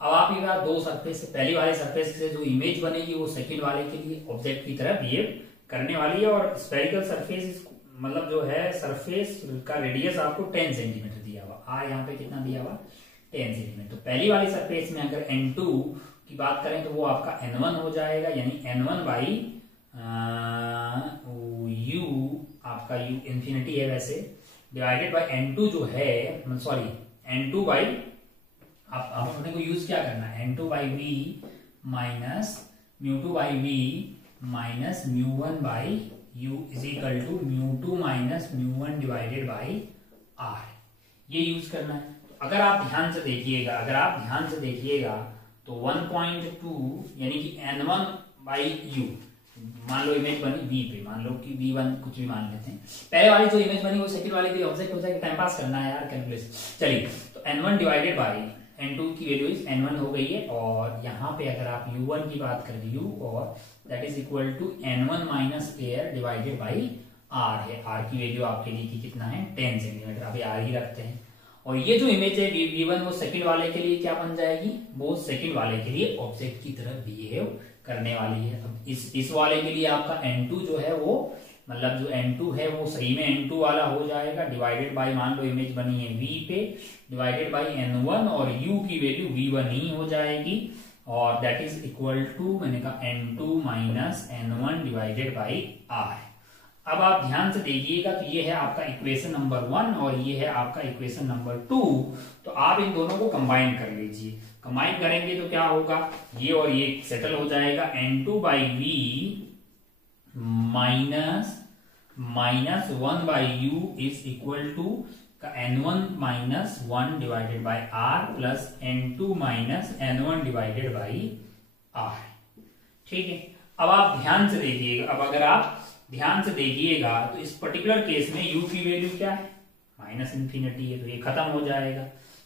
अब आप ये बात दो सरफेस से, पहली वाले सरफेस से जो इमेज बनेगी वो सेकंड वाले के लिए ऑब्जेक्ट की तरह बिहेव करने वाली है। और स्फेरिकल सरफेस मतलब जो है सरफेस का रेडियस आपको 10 सेंटीमीटर दिया हुआ, आर यहाँ पे कितना दिया हुआ, 10 सेंटीमीटर। तो पहली वाली सरफेस में अगर N2 की बात करें तो वो आपका N1 हो जाएगा, यानी N1 बाई U, आपका U इंफिनिटी है वैसे, डिवाइडेड बाई N2 जो है, सॉरी N2 बाई, आप अपने को यूज क्या करना है, N2 by V minus μ2 by V minus μ1 by U is equal to μ2 minus μ1 divided by R, ये यूज करना है। तो अगर आप ध्यान से देखिएगा, तो 1.2 यानी कि N1 बाई U, मान लो इमेज बनी V पे, मान लो कि V1 कुछ भी मान लेते हैं। पहले वाली जो इमेज बनी वो सेकंड वाले के ऑब्जेक्ट हो जाएगी, टाइम पास करना है यार, कैलकुलेशन। चलिए, तो N1 डिवाइडेड बाई N2 की वैल्यू इज N1 हो गई है, और यहाँ पे अगर आप U1 की बात करें, U और that is equal to N1 minus air divided by R है। R की वैल्यू आपके लिए की कितना है, 10 सेंटीमीटर। अभी R ही रखते हैं। और ये जो इमेज है V1 वो सेकंड वाले के लिए क्या बन जाएगी, वो सेकंड वाले के लिए ऑब्जेक्ट की तरह बिहेव करने वाली है। अब इस वाले के लिए आपका N2 जो है वो, मतलब जो N2 है वो सही में N2 वाला हो जाएगा, डिवाइडेड बाई, मान लो इमेज बनी है V पे, डिवाइडेड बाई N1, और U की वैल्यू V1 ही हो जाएगी, और दैट इज इक्वल टू, मैंने कहा N2 minus N1 divided by R। अब आप ध्यान से देखिएगा कि ये है आपका इक्वेशन नंबर 1 और ये है आपका इक्वेशन नंबर 2। तो आप इन दोनों को कंबाइन कर लीजिए। कंबाइन करेंगे तो क्या होगा, ये और ये सेटल हो जाएगा, N2 by V minus 1 by U is equal to N1 minus 1 divided by R plus N2 minus N1 divided by R। ठीक है, अब आप ध्यान से देखिएगा। अब अगर आप ध्यान से देखिएगा तो इस पर्टिकुलर केस में U की वैल्यू क्या है, माइनस इंफिनिटी है, तो ये खत्म हो जाएगा।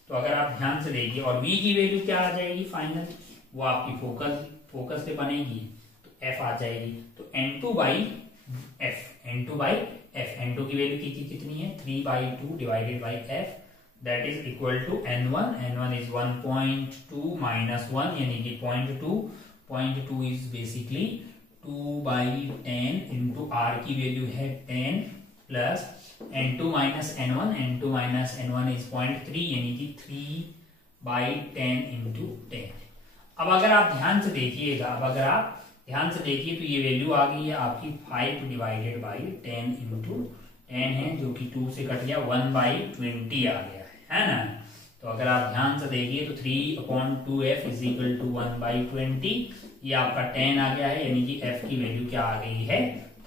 तो अगर आप ध्यान से देखिए, और V की वैल्यू क्या आ जाएगी फाइनल, वो आपकी फोकस पे बनेगी, तो F आ जाएगी। तो N2 बाई F, N2 की वैल्यू कितनी है, 3/2 divided by F, that is equal to N1 is 1.2 minus 1 यानी कि 0.2 इज बेसिकली 2/10 इंटू R की वैल्यू है 10, plus n2 minus n1, n2 minus n1 is 0.3 यानी कि 3/10 इंटू 10। अब अगर आप ध्यान से देखिएगा, तो ये वैल्यू आ गई है आपकी 5 डिवाइडेड बाई 10 इंटू 10 है, जो कि 2 से कट गया, 1/20 आ गया है ना। तो अगर आप ध्यान से देखिए तो 3/2f इज इक्वल टू 1/20, ये आपका 10 आ गया है, यानी कि f की वैल्यू क्या आ गई है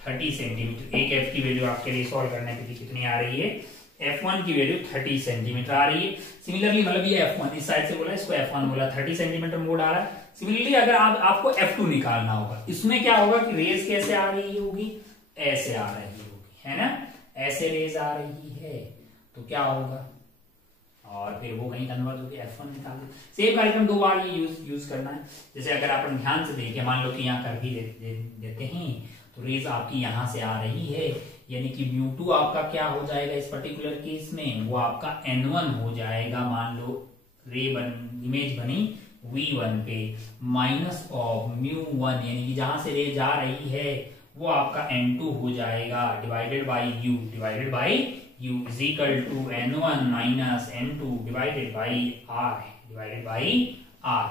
30 सेंटीमीटर। एक f की वैल्यू आपके लिए सॉल्व करने के लिए कितनी आ रही है, f1 की वैल्यू 30 सेंटीमीटर आ रही है। सिमिलरली मतलब ये f1 इस साइड से बोला, इसको f1 बोला, 30 सेंटीमीटर मोड आ रहा है। सिमिलरली अगर आपको f2 निकालना होगा, इसमें क्या होगा कि रेज कैसे आ रही होगी, ऐसे आ रही होगी, है ना, ऐसे रेज आ रही है, तो क्या होगा, और फिर वो कहीं कन्वर्ट होकर f1 निकाल दे। सेम कार्यक्रम 2 बार ये यूज करना है। जैसे अगर अपन ध्यान से देखें, मान लो कि यहाँ कर भी देते हैं, तो रेज आपकी यहां से आ रही है, यानी कि μ2 आपका क्या हो जाएगा इस पर्टिकुलर केस में, वो आपका n1 हो जाएगा। मान लो इमेज बनी v1 पे, माइनस ऑफ μ1 यानी कि जहां से रे जा रही है वो आपका n2 हो जाएगा, divided by u is equal to n1 minus n2 divided by r,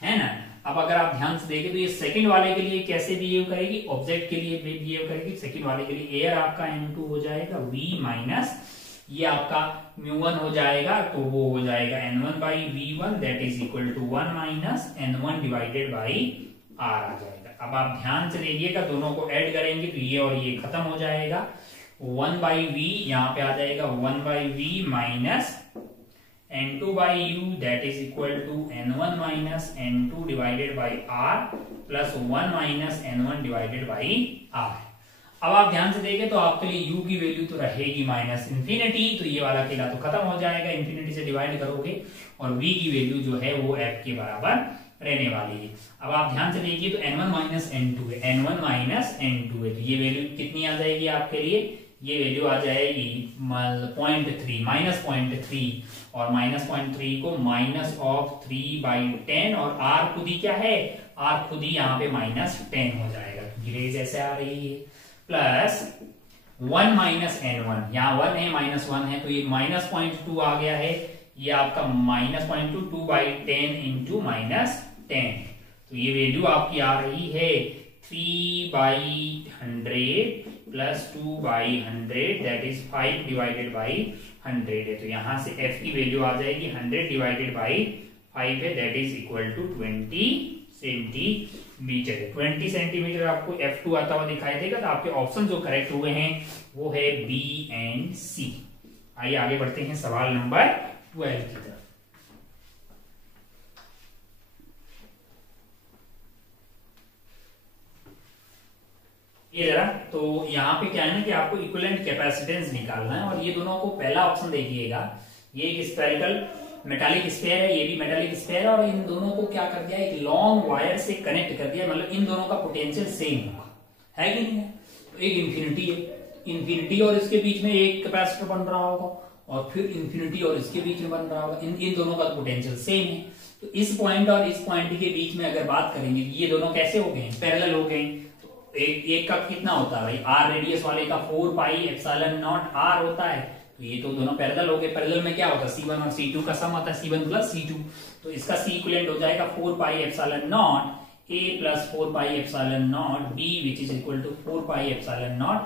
है ना। अब अगर आप ध्यान से देखें तो ये सेकंड वाले के लिए कैसे बिहेव करेगी, ऑब्जेक्ट के लिए बिहेव करेगी। सेकंड वाले के लिए एयर आपका n2 हो जाएगा, v माइनस ये आपका μ1 हो जाएगा, तो वो हो जाएगा n1 by v1 that is equal to 1 minus n1 divided by r आ जाएगा। अब आप ध्यान से देखिएगा, दोनों को ऐड करेंगे तो ये और ये खत्म हो जाएगा, 1 बाई v यहाँ पे आ जाएगा 1 by v minus n2 by u that is equal to n1 minus n2 divided by r plus 1 minus n1 divided by r। अब आप ध्यान से देखें तो आपके लिए u की वैल्यू तो रहेगी माइनस इंफिनिटी, तो ये वाला केला तो खत्म हो जाएगा, इंफिनिटी से डिवाइड करोगे और v की वैल्यू जो है वो f के बराबर रहने वाली है। अब आप ध्यान से देखिए तो n1 माइनस n2 है, n1 माइनस n2 है, तो ये वैल्यू कितनी आ जाएगी आपके लिए, ये वैल्यू आ जाएगी 0.3 माइनस 0.3, और माइनस 0.3 को माइनस ऑफ 3/10, और r खुद ही क्या है, r खुद ही यहाँ पे माइनस 10 हो जाएगा, रेज ऐसे आ रही है, प्लस 1 माइनस n1, यहाँ 1 है माइनस 1 है, तो ये माइनस 0.2 आ गया है, ये आपका माइनस 0.2 2/10 इंटू माइनस 10, तो ये वैल्यू आपकी आ रही है 3/100 plus 2/100 that is 5 divided by 100 है, तो यहां से f की वैल्यू आ जाएगी 100 डिवाइडेड बाई 5 है, that is equal to 20 centimetre. 20 centimetre आपको f2 आता हुआ दिखाई देगा, तो आपके ऑप्शन जो करेक्ट हुए हैं वो है बी एंड सी। आइए आगे बढ़ते हैं सवाल नंबर 12 की तरफ। ये जरा, तो यहाँ पे क्या है ना कि आपको इक्विवेलेंट कैपेसिटेंस निकालना है, और ये दोनों को पहला ऑप्शन देखिएगा, ये एक स्फेरिकल मेटालिक स्फीयर है, ये भी मेटालिक स्फीयर है, और इन दोनों को क्या कर दिया, एक लॉन्ग वायर से कनेक्ट कर दिया, मतलब इन दोनों का पोटेंशियल सेम होगा, है कि नहीं है। तो एक इंफिनिटी है, इंफिनिटी और इसके बीच में एक कैपेसिटर बन रहा होगा, और फिर इंफिनिटी और इसके बीच में बन रहा होगा, इन दोनों का पोटेंशियल सेम है। तो इस पॉइंट और इस पॉइंट के बीच में अगर बात करेंगे, ये दोनों कैसे हो गए, पैरेलल हो गए। एक का कितना होता है भाई, r रेडियस वाले का 4πε0 r होता है, तो ये तो दोनों पैरेलल हो गए। पैरेलल में क्या होता है, C1 और C2 का सम आता है, C1 प्लस C2, तो इसका C इक्विवेलेंट हो जाएगा 4πε0 a plus 4πε0 b which is equal to 4πε0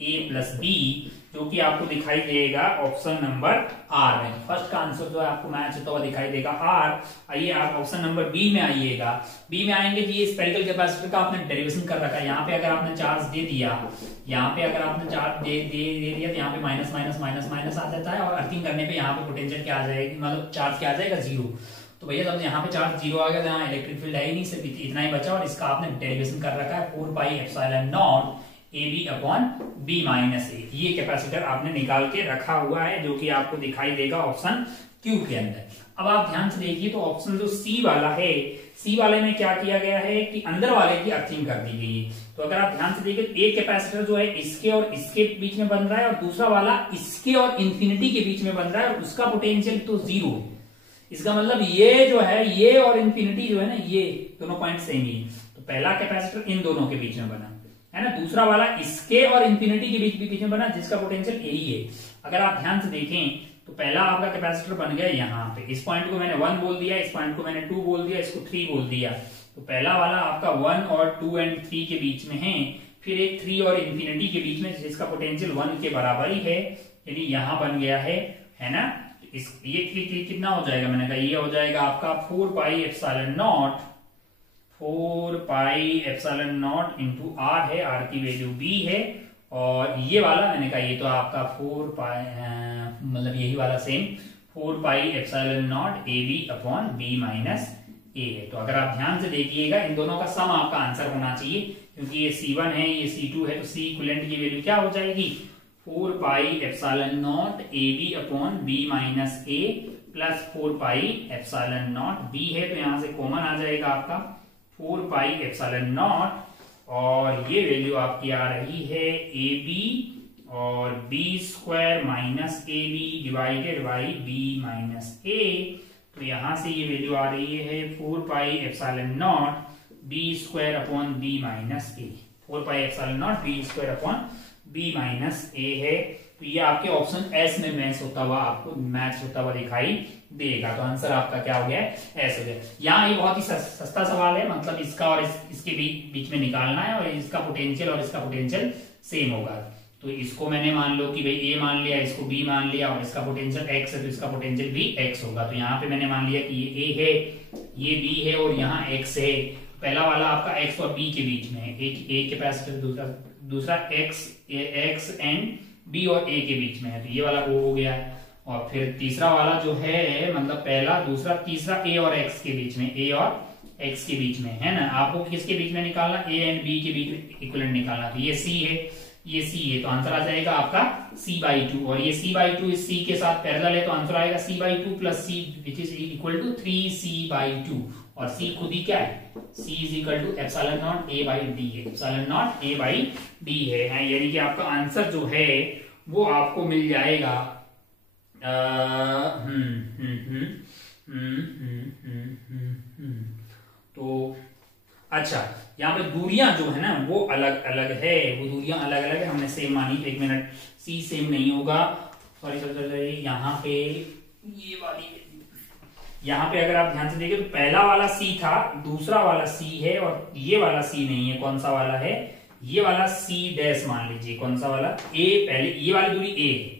a plus b, जो कि आपको दिखाई देगा ऑप्शन नंबर आर में। फर्स्ट का आंसर जो है आपको मैच होता हुआ दिखाई देगा आर। आइए आप ऑप्शन नंबर बी में आइएगा, बी में आएंगे जी, स्फेरिकल कैपेसिटर का आपने डेरिवेशन कर रखा है, यहाँ पे अगर आपने चार्ज दे दिया, यहाँ पे अगर आपने चार्ज दे दिया तो यहाँ पे माइनस माइनस माइनस माइनस आ जाता है, और अर्थिंग करने पे यहाँ पे पोटेंशियल क्या आ जाएगी, मतलब चार्ज क्या आ जाएगा, 0। तो भैया जब यहाँ पे चार्ज 0 आ गया, यहाँ इलेक्ट्रिक फील्ड है ही नहीं, सिर्फ इतना ही बचा, और इसका आपने डेरिवेशन कर रखा है 4πε0 AB अपॉन B माइनस ए, ये कैपेसिटर आपने निकाल के रखा हुआ है, जो कि आपको दिखाई देगा ऑप्शन क्यू के अंदर। अब आप ध्यान से देखिए तो ऑप्शन जो सी वाला है, सी वाले में क्या किया गया है कि अंदर वाले की अर्थिंग कर दी गई है। तो अगर आप ध्यान से देखिए तो एक कैपेसिटर जो है इसके और इसके बीच में बन रहा है, और दूसरा वाला इसके और इंफिनिटी के बीच में बन रहा है, और उसका पोटेंशियल तो 0 है। इसका मतलब ये जो है, ये और इंफिनिटी जो है ना, ये दोनों पॉइंट सेम ही है। तो पहला कैपेसिटर इन दोनों के बीच में बना, है ना। दूसरा वाला इसके और इंफिनिटी के बीच में बना, जिसका पोटेंशियल यही है। अगर आप ध्यान से देखें तो पहला आपका कैपेसिटर बन गया यहाँ पे, इस पॉइंट को मैंने 1 बोल दिया, इस पॉइंट को मैंने 2 बोल दिया, इसको 3 बोल दिया। तो पहला वाला आपका 1 और 2 एंड 3 के बीच में है, फिर एक 3 और इंफिनिटी के बीच में जिसका पोटेंशियल 1 के बराबर ही है, यानी यहां बन गया है ना। ये कितना हो जाएगा, मैंने कहा ये हो जाएगा आपका 4 pi epsilon not into R है, आर की वैल्यू बी है। और ये वाला मैंने कहा ये तो आपका 4 पाई मतलब यही वाला same 4 pi epsilon not A B upon B minus A है। तो अगर आप ध्यान से देखिएगा इन दोनों का सम आपका आंसर होना चाहिए, क्योंकि ये C1 है ये C2 है, तो C इक्विवेलेंट की वैल्यू क्या हो जाएगी 4 pi epsilon not A B upon B minus A plus 4 pi epsilon not B है, तो यहां से कॉमन आ जाएगा आपका 4 पाई एप्सिलॉन नॉट, और ये वैल्यू आपकी आ रही है ए बी और B square minus A B divided by B minus A. तो यहां से ये वैल्यू आ रही है 4 pi epsilon not B square upon B minus A, 4 pi epsilon not B square upon B minus A है। तो ये आपके ऑप्शन एस में मैच होता हुआ दिखाई देगा। तो आंसर आपका क्या हो गया, एस हो गया। यहाँ ये बहुत ही सस्ता सवाल है, मतलब इसका और इसके बीच में निकालना है, और इसका पोटेंशियल और इसका पोटेंशियल सेम होगा। तो इसको मैंने मान लो कि भाई ए मान लिया, इसको बी मान लिया, और इसका पोटेंशियल एक्स है तो इसका पोटेंशियल भी एक्स होगा। तो यहाँ पे मैंने मान लिया कि ये ए है, ये बी है और यहाँ एक्स है। पहला वाला आपका एक्स और बी के बीच में है, एक कैपेसिटर, दूसरा एक्स एंड बी और ए के बीच में है, तो ये वाला ओ हो गया है। और फिर तीसरा वाला जो है मतलब पहला दूसरा तीसरा ए और एक्स के बीच में, ए और एक्स के बीच में है ना। आपको किसके बीच में निकालना, ए एंड बी के बीच में इक्विवेलेंट निकालना। तो ये सी है, ये सी है, तो आंसर आ जाएगा आपका c/2, और ये c/2 इस c के साथ पैरेलल है, तो आंसर आएगा c/2 plus c which is equal to 3c/2, और c खुद ही क्या है, c is equal to epsilon not a by D है, epsilon not a by D है। यानी कि आपका आंसर जो है वो आपको मिल जाएगा तो अच्छा, यहाँ पे दूरियां जो है ना वो अलग अलग है, वो दूरियां अलग अलग है, हमने सेम मानी। एक मिनट, सी सेम नहीं होगा, सॉरी यहाँ पे ये वाली, यहाँ पे अगर आप ध्यान से देखें तो पहला वाला सी था, दूसरा वाला सी है, और ये वाला सी नहीं है। कौन सा वाला है, ये वाला सी डैश मान लीजिए। कौन सा वाला, ए पहले, ये वाली दूरी ए है,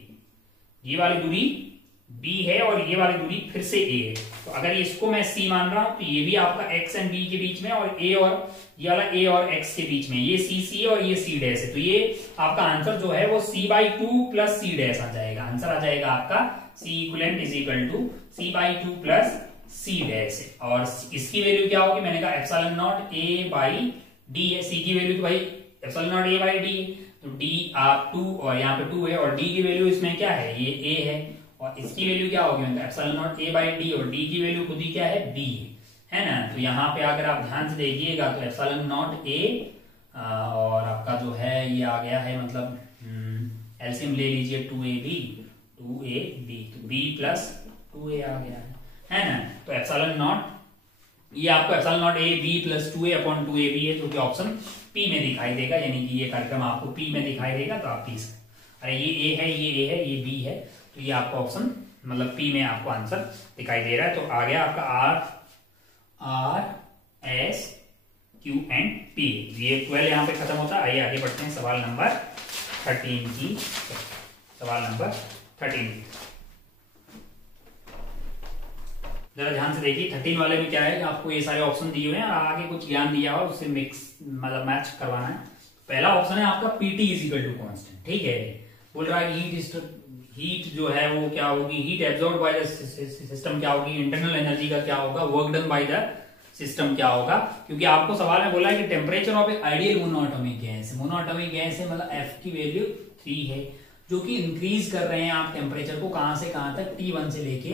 ये वाली दूरी बी है, और ये वाली दूरी फिर से ए है। तो अगर इसको मैं सी मान रहा हूं तो ये भी आपका एक्स एंड बी के बीच में, और ए और ये वाला ए और एक्स के बीच में, ये सी और ये सी डैश है। तो ये आपका आंसर जो है वो c/2 प्लस सी डैश आ जाएगा। आंसर आ जाएगा आपका C equivalent is equal to c/2 plus C dash. और इसकी वैल्यू क्या होगी, मैंने कहा epsilon not a by D है। सी की वैल्यू तो भाई epsilon not a by D है, तो डी आप 2 और यहाँ पे 2 है, और डी की वैल्यू इसमें क्या है, ये a है, और इसकी वैल्यू क्या होगी, मतलब epsilon not a by D, और डी की वैल्यू खुद ही क्या है, b है ना। तो यहाँ पे अगर आप ध्यान से देखिएगा तो एप्सिलॉन नॉट a और आपका जो है ये आ गया है, मतलब एलसीएम ले लीजिए 2ab, तो b प्लस 2a आ गया है ना। तो एप्सिलॉन नॉट, ये आपको epsilon not a b plus 2a upon 2ab है, जो कि ऑप्शन p में दिखाई देगा, यानी कि ये कार्यक्रम आपको p में दिखाई देगा। तो आप p, अरे ये a है, ये a है, ये b है, तो ये आपका ऑप्शन मतलब p में आपको आंसर दिखाई दे रहा है। तो आ गया आपका R S Q and P। ये 12 यहाँ पे खत्म होता है। आइए आगे बढ़ते हैं सवाल नंबर 13 की, सवाल नंबर 13 जरा ध्यान से देखिए। 13 वाले में क्या है कि आपको ये सारे ऑप्शन दिए हुए हैं और आगे कुछ ज्ञान दिया हुआ, उससे मिक्स मतलब मैच करवाना है। पहला ऑप्शन है आपका PT is equal to constant, ठीक है। बोल रहा है कि हीट जो है वो क्या होगी, heat absorb by the system क्या होगी, इंटरनल एनर्जी का क्या होगा, work done by the system क्या होगा। क्योंकि आपको सवाल में बोला है कि temperature of a ideal monoatomic gas, monoatomic gas है मतलब F की वैल्यू 3 है, जो कि इंक्रीज कर रहे हैं आप टेम्परेचर को कहां से कहां तक, T1 से लेके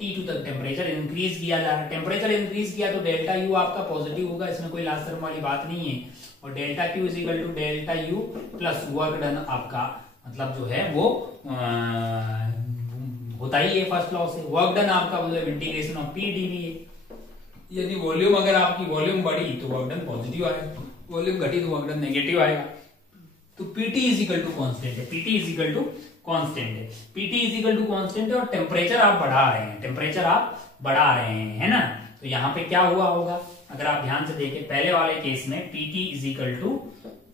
T2 तक टेम्परेचर इंक्रीज किया जा रहा है। टेम्परेचर इंक्रीज किया तो डेल्टा U आपका पॉजिटिव होगा, इसमें कोई लास्ट टर्म वाली बात नहीं है। और delta Q is equal to delta U plus work done आपका मतलब जो है वो होता ही है फर्स्ट लॉ से। वर्क डन आपका मतलब इंटीग्रेशन ऑफ P dV है। यदि वॉल्यूम अगर आपकी वॉल्यूम बढ़ी तो वर्क डन पॉजिटिव आएगा, वॉल्यूम घटी तो वर्क डन नेगेटिव आएगा। तो PT is equal to constant है, PT is equal to constant है, PT is equal to constant है, और टेम्परेचर आप बढ़ा रहे हैं, टेम्परेचर आप बढ़ा रहे हैं, है ना। तो यहाँ पे क्या हुआ होगा, अगर आप ध्यान से देखें पहले वाले केस में PT is equal to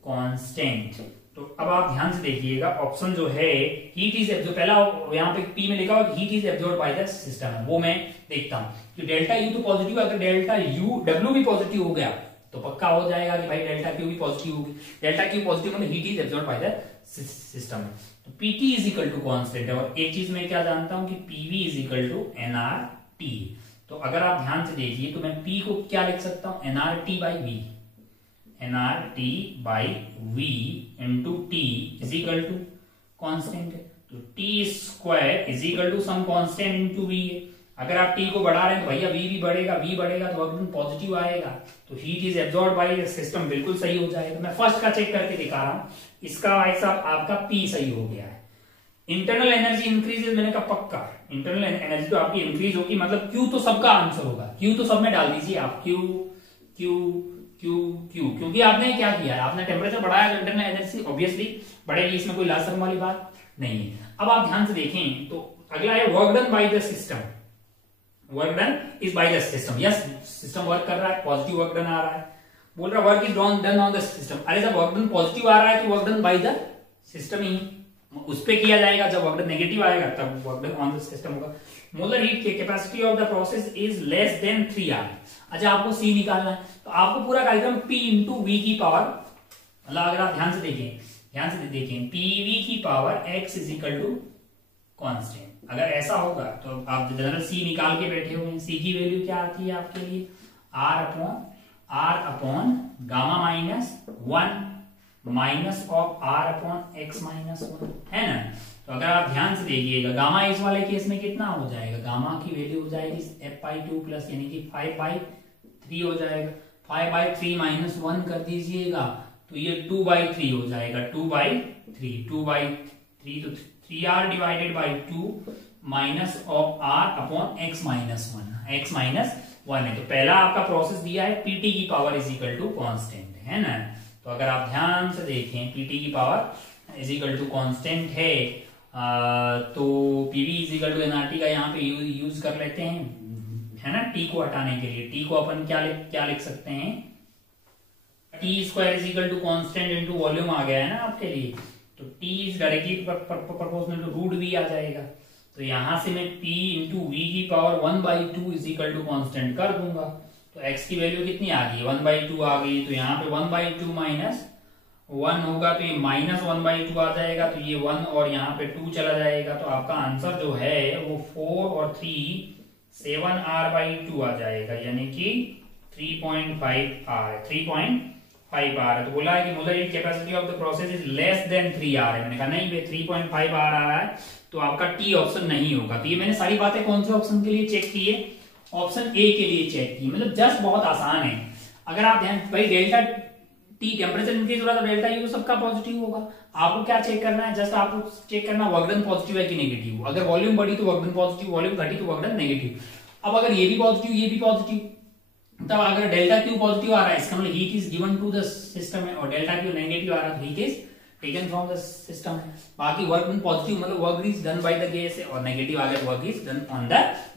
constant. तो अब आप ध्यान से देखिएगा ऑप्शन जो है हीट इज जो पहला यहाँ पे पी में लिखा हुआ heat is absorb by the system, वो मैं देखता हूँ कि डेल्टा यू तो पॉजिटिव, अगर डेल्टा यू डब्ल्यू भी पॉजिटिव हो गया तो पक्का हो जाएगा कि भाई डेल्टा क्यू भी पॉजिटिव होगी। डेल्टा क्यू पॉजिटिव मतलब heat is absorb by the system. तो PT is equal to constant है, और एक चीज मैं क्या जानता हूं कि PV is equal to nRT. तो अगर आप ध्यान से देखिए तो मैं पी को क्या लिख सकता हूं, NRT by V, NRT by V into T is equal to constant है। तो T square is equal to some constant into V है। अगर आप टी को बढ़ा रहे हैं तो भैया वी भी बढ़ेगा, वी बढ़ेगा तो वर्क डन पॉजिटिव आएगा, तो heat is absorb by the system बिल्कुल सही हो जाएगा। मैं फर्स्ट का चेक करके दिखा रहा हूं, इसका भाई साहब आपका पी सही हो गया है। इंटरनल एनर्जी इंक्रीजेस, मैंने कहा पक्का इंटरनल एनर्जी तो आपकी इंक्रीज होगी, मतलब क्यू तो सबका आंसर होगा, क्यू तो सब में डाल दीजिए आप, क्यू क्यू क्यू क्यू, क्योंकि आपने क्या किया है, आपने टेम्परेचर बढ़ाया तो इंटरनल एनर्जी ऑब्वियसली बढ़ेगी, इसमें कोई लाशर्म वाली बात नहीं है। अब आप ध्यान से देखें तो अगला है work done by the system, work done is by the system. Yes, system work कर रहा है, पॉजिटिव वर्क डन आ रहा है, बोल रहा work is done on the system. अरे जब वर्क डन पॉजिटिव आ रहा है तो work done by the system ही उस पे किया जाएगा, जब वर्क डन नेगेटिव आएगा तब work done on the system होगा। मोलर हीट की capacity of the process is less than 3R। अच्छा आपको सी निकालना है तो आपको पूरा कार्यक्रम P इंटू वी की पावर, मतलब अगर आप ध्यान से देखें पीवी की power x is equal to constant. अगर ऐसा होगा तो आप जनरल सी निकाल के बैठे हुए हैं, सी की वैल्यू क्या आती है आपके लिए, R upon gamma minus 1 minus of R upon x minus 1, है ना। तो अगर आप ध्यान से देखिएगा गामा इस वाले केस में कितना हो जाएगा, गामा की वैल्यू हो जाएगी f/2 प्लस यानी कि 5/3 हो जाएगा। 5/3 माइनस 1 कर दीजिएगा तो ये 2/3 हो जाएगा, 2/3 तो 3R divided by 2 minus of R upon x minus 1 है। तो पहला आपका प्रोसेस दिया है पीटी की power is equal to constant, है ना। तो अगर आप ध्यान से देखें पीटी की power is equal to constant है, तो PV is equal to NRT का यहाँ पे यूज कर लेते हैं, है ना। टी को हटाने के लिए टी को अपन क्या लिख सकते हैं, T square is equal to constant into volume आ गया है ना आपके लिए, तो T is directly proportional to root V आ जाएगा। तो यहां से मैं P इंटू वी की power 1/2 is equal to constant कर दूंगा, तो x की वैल्यू कितनी आ गई, 1/2 आ गई। तो यहाँ पे 1/2 माइनस 1 होगा तो ये माइनस 1/2 आ जाएगा, तो ये 1 और यहाँ पे 2 चला जाएगा, तो आपका आंसर जो है वो 4 और 3 7R/2 आ जाएगा, यानी कि 3.5R। तो बोला है कि molar heat capacity of the process is less than 3R है, मैंने कहा नहीं भाई 3.5R आ रहा है, तो आपका टी ऑप्शन नहीं होगा। तो ये मैंने सारी बातें कौन से ऑप्शन के लिए चेक की है, ऑप्शन ए के लिए चेक की, मतलब जस्ट बहुत आसान है। अगर आप ध्यान भाई डेल्टा टी टेम्परेचर इंक्रीज हो रहा है तो डेल्टा यू सबका पॉजिटिव होगा। आपको क्या चेक करना है, जस्ट आपको चेक करना वर्क डन पॉजिटिव है कि नेगेटिव। अगर वॉल्यूम बढ़ी तो वर्क डन पॉजिटिव, वॉल्यूम घटी तो वर्क डन नेगेटिव। अब अगर ये भी पॉजिटिव ये भी पॉजिटिव, तब अगर डेल्टा क्यू पॉजिटिव आ रहा है इसका मतलब heat is given to the system है, और डेल्टा क्यू नेगेटिव आ रहा है तो heat is taken from the system है। बाकी वर्क डन पॉजिटिव मतलब work is done by the gas है, और नेगेटिव आ गया तो work is done on the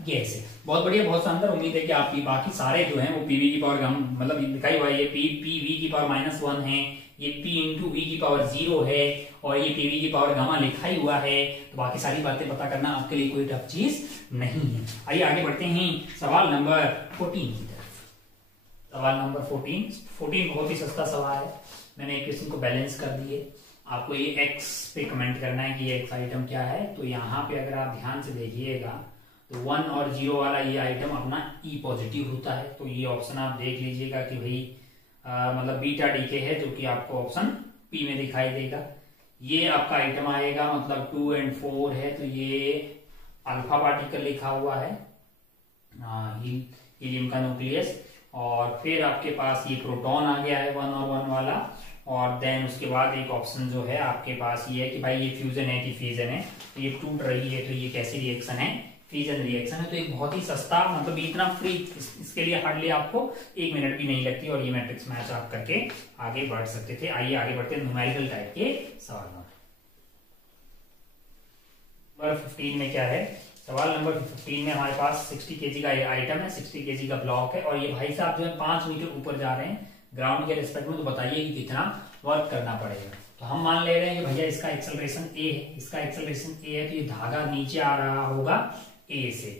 gas है। बहुत बढ़िया, बहुत शानदार। उम्मीद है कि आपकी बाकी सारे जो हैं वो पीवी की पावर मतलब दिखाई हुआ है, ये पीवी की पावर -1 है, ये P इंटू वी की पावर 0 है, और ये पीवी की पावर गामा लिखा ही हुआ है। तो बाकी सारी बातें पता करना आपके लिए कोई टफ चीज नहीं है। आइए आगे बढ़ते हैं सवाल नंबर 14 की तरफ। सवाल नंबर 14 बहुत ही सस्ता सवाल है, मैंने एक क्वेश्चन को बैलेंस कर दिए। आपको ये x पे कमेंट करना है कि ये x आइटम क्या है। तो यहाँ पे अगर आप ध्यान से देखिएगा तो 1 और 0 वाला ये आइटम अपना E पॉजिटिव होता है, तो ये ऑप्शन आप देख लीजिएगा कि भाई मतलब बीटा डीके है, जो कि आपको ऑप्शन P में दिखाई देगा। ये आपका आइटम आएगा मतलब 2 और 4 है, तो ये अल्फा पार्टिकल लिखा हुआ है, हीलियम का न्यूक्लियस। और फिर आपके पास ये प्रोटॉन आ गया है 1 और 1 वाला, और देन उसके बाद एक ऑप्शन जो है आपके पास ये है कि भाई ये फ्यूजन है कि फिजन है, तो ये टूट रही है तो ये कैसी रिएक्शन है फ्यूजन रिएक्शन है। तो एक बहुत ही सस्ता, मतलब इतना फ्री, इसके लिए हार्डली आपको 1 मिनट भी नहीं लगती और ये मैट्रिक्स मैच आप करके आगे बढ़ सकते थे। आइए आगे बढ़ते हैं न्यूमेरिकल टाइप के सवाल में। नंबर 15 में क्या है? सवाल नंबर 15 में हमारे पास 60 kg का आइटम है, 60 kg का ब्लॉक है और ये भाई साहब जो है 5 मीटर ऊपर जा रहे हैं ग्राउंड के रिस्पेक्ट में। तो बताइए कि कितना वर्क करना पड़ेगा। तो हम मान ले रहे हैं कि भैया इसका एक्सेलरेशन ए है, इसका एक्सेलरेशन ए है, तो ये धागा नीचे आ रहा होगा ए से।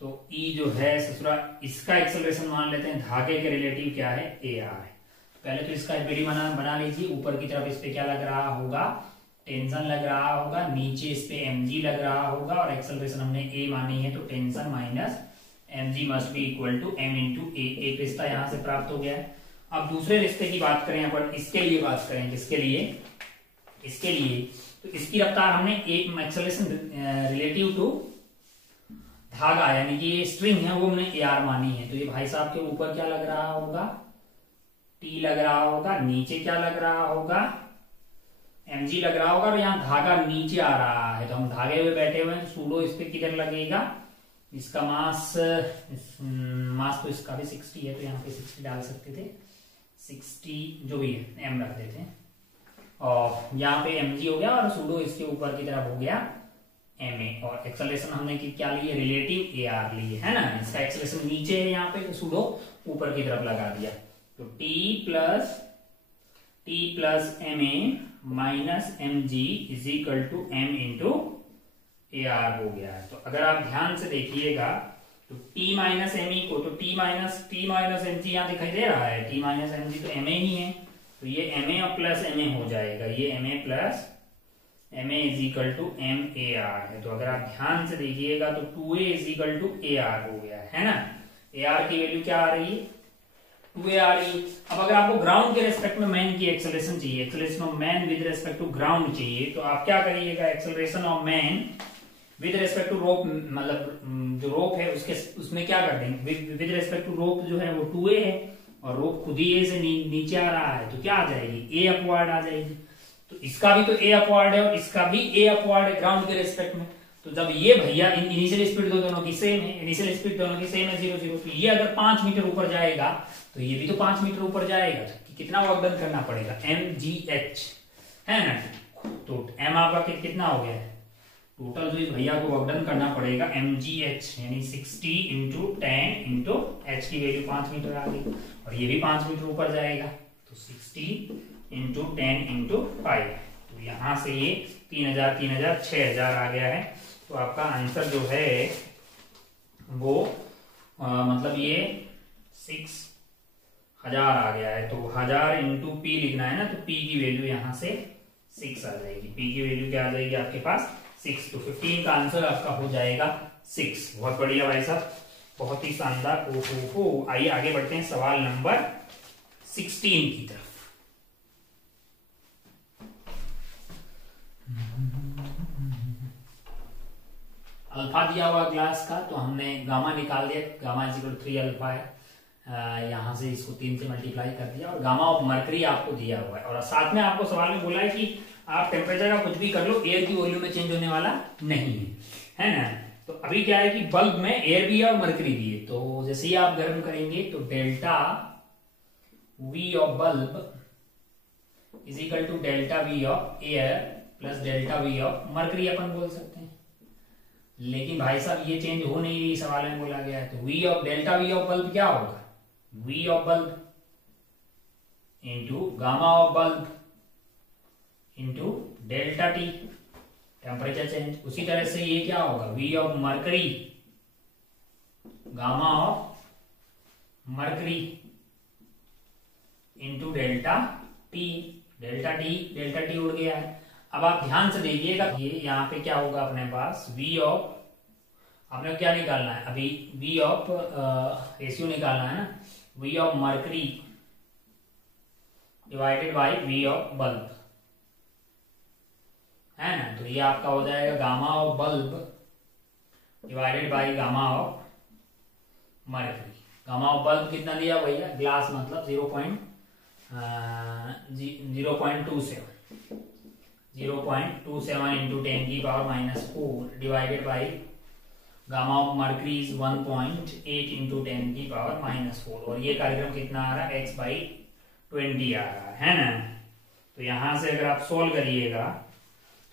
तो ई जो है ससुरा, इसका एक्सेलरेशन मान लेते हैं, धागे के रिलेटिव क्या है? ए आर है। पहले तो इसका एफबीडी बना लीजिए। ऊपर की तरफ इस पे क्या लग रहा होगा? टेंशन लग रहा होगा। नीचे इस पे mg लग रहा होगा और एक्सेलरेशन हमने a मानी है, तो tension minus mg must be equal to m into a. एक रिश्ता यहां से प्राप्त हो गया है। अब दूसरे रिश्ते की बात करें अपन, इसके लिए बात करें, किसके लिए? इसके लिए तो इसकी रफ्तार हमने एक्सेलरेशन रिलेटिव टू धागा यानी कि ये स्ट्रिंग है वो हमने ए आर मानी है। तो ये भाई साहब के ऊपर क्या लग रहा होगा? टी लग रहा होगा। नीचे क्या लग रहा होगा? mg लग रहा होगा और यहाँ धागा नीचे आ रहा है। तो हम धागे में बैठे हुए हैं, तो सूडो इस पे किधर लगेगा? इसका मास तो इसका भी 60 है, तो यहाँ पे 60 डाल सकते थे, 60 जो भी है m रख देते हैं और यहाँ पे mg हो गया और सूडो इसके ऊपर की तरफ हो गया ma। और एक्सेलरेशन हमने क्या लिए? रिलेटिव ए आर लिए, है ना। इसका एक्सेलरेशन नीचे है यहाँ पे, तो सूडो ऊपर की तरफ लगा दिया। तो t plus ma minus mg is equal to m into a r हो गया है। तो अगर आप ध्यान से देखिएगा तो t माइनस एम को, तो t माइनस mg यहाँ दिखाई दे रहा है, t माइनस mg तो ma ही है, तो ये ma और प्लस ma हो जाएगा, ये ma plus ma is equal to m a r है। तो अगर आप ध्यान से देखिएगा तो 2a is equal to a r हो गया है ना। a r की वैल्यू क्या आ रही है? 2a आ रही है। अब अगर आपको ग्राउंड के रेस्पेक्ट में मैन की एक्सेलरेशन चाहिए, acceleration of man with respect to ground चाहिए, तो आप क्या करिएगा? Acceleration of man with respect to rope, मतलब जो रोप है उसमें क्या कर देंगे? विद रेस्पेक्ट टू रोप जो है वो 2a है और रोप खुद ही a से नीचे आ रहा है, तो क्या आ जाएगी? a अपवर्ड आ जाएगी। तो इसका भी तो a अपवर्ड है और इसका भी a अपवर्ड है ग्राउंड के रेस्पेक्ट में। तो जब ये भैया इनिशियल स्पीड दोनों की सेम है, इनिशियल स्पीड दोनों की सेम है 0 0, तो ये अगर 5 मीटर ऊपर जाएगा तो ये भी तो 5 मीटर ऊपर जाएगा। तो कितना वर्क डन करना पड़ेगा? mgh है ना। तो m आपका कितना हो गया है? टोटल जो भैया को वर्क डन करना पड़ेगा mgh यानी 60 इंटू 10 इंटू h की वैल्यू 5 मीटर आ गई और ये भी 5 मीटर ऊपर जाएगा, तो 60 इंटू 10 इंटू 5। तो यहां से ये 3000 3000 6000 आ गया है। तो आपका आंसर जो है वो मतलब ये 6000 आ गया है। तो 1000 इंटू पी लिखना है ना, तो p की वैल्यू यहां से 6 आ जाएगी। p की वैल्यू क्या आ जाएगी आपके पास? 6। तो 15 का आंसर आपका हो जाएगा 6। बहुत बढ़िया भाई साहब, बहुत ही शानदार। आइए आगे बढ़ते हैं सवाल नंबर 16 की तरफ। अल्फा दिया हुआ ग्लास का, तो हमने गामा निकाल दिया, गामा इज इक्वल 3 अल्फा है। यहां से इसको 3 से मल्टीप्लाई कर दिया और गामा ऑफ मरकरी आपको दिया हुआ है और साथ में आपको सवाल में बोला है कि आप टेम्परेचर का कुछ भी कर लो, एयर की वॉल्यूम में चेंज होने वाला नहीं है ना। तो अभी क्या है कि बल्ब में एयर भी है और मरकरी भी है, तो जैसे ही आप गर्म करेंगे तो delta V of bulb is equal to delta V of air plus delta V of mercury अपन बोल सकते हैं। लेकिन भाई साहब ये चेंज हो नहीं रही, सवाल में बोला गया है। तो V of delta V of bulb क्या होगा? V of bulb into gamma of bulb into delta T, temperature change. उसी तरह से ये क्या होगा? V of mercury gamma of mercury into delta T, delta T उड़ गया है। अब आप ध्यान से देखिएगा, ये यहाँ पे क्या होगा अपने पास? वी ऑफ, आपने क्या निकालना है अभी? वी ऑफ रेशियो निकालना है ना, V of mercury divided by V of bulb, है ना। तो ये आपका हो जाएगा gamma of bulb divided by gamma of mercury. Gamma of bulb कितना दिया भैया? ग्लास मतलब 0.27 इंटू 10 की power -4 divided by gamma of mercury is 1.8 into 10⁻⁻⁴ और ये कार्यक्रम कितना आ रहा है, x/20 आ रहा है ना। तो यहां से अगर आप सोल्व करिएगा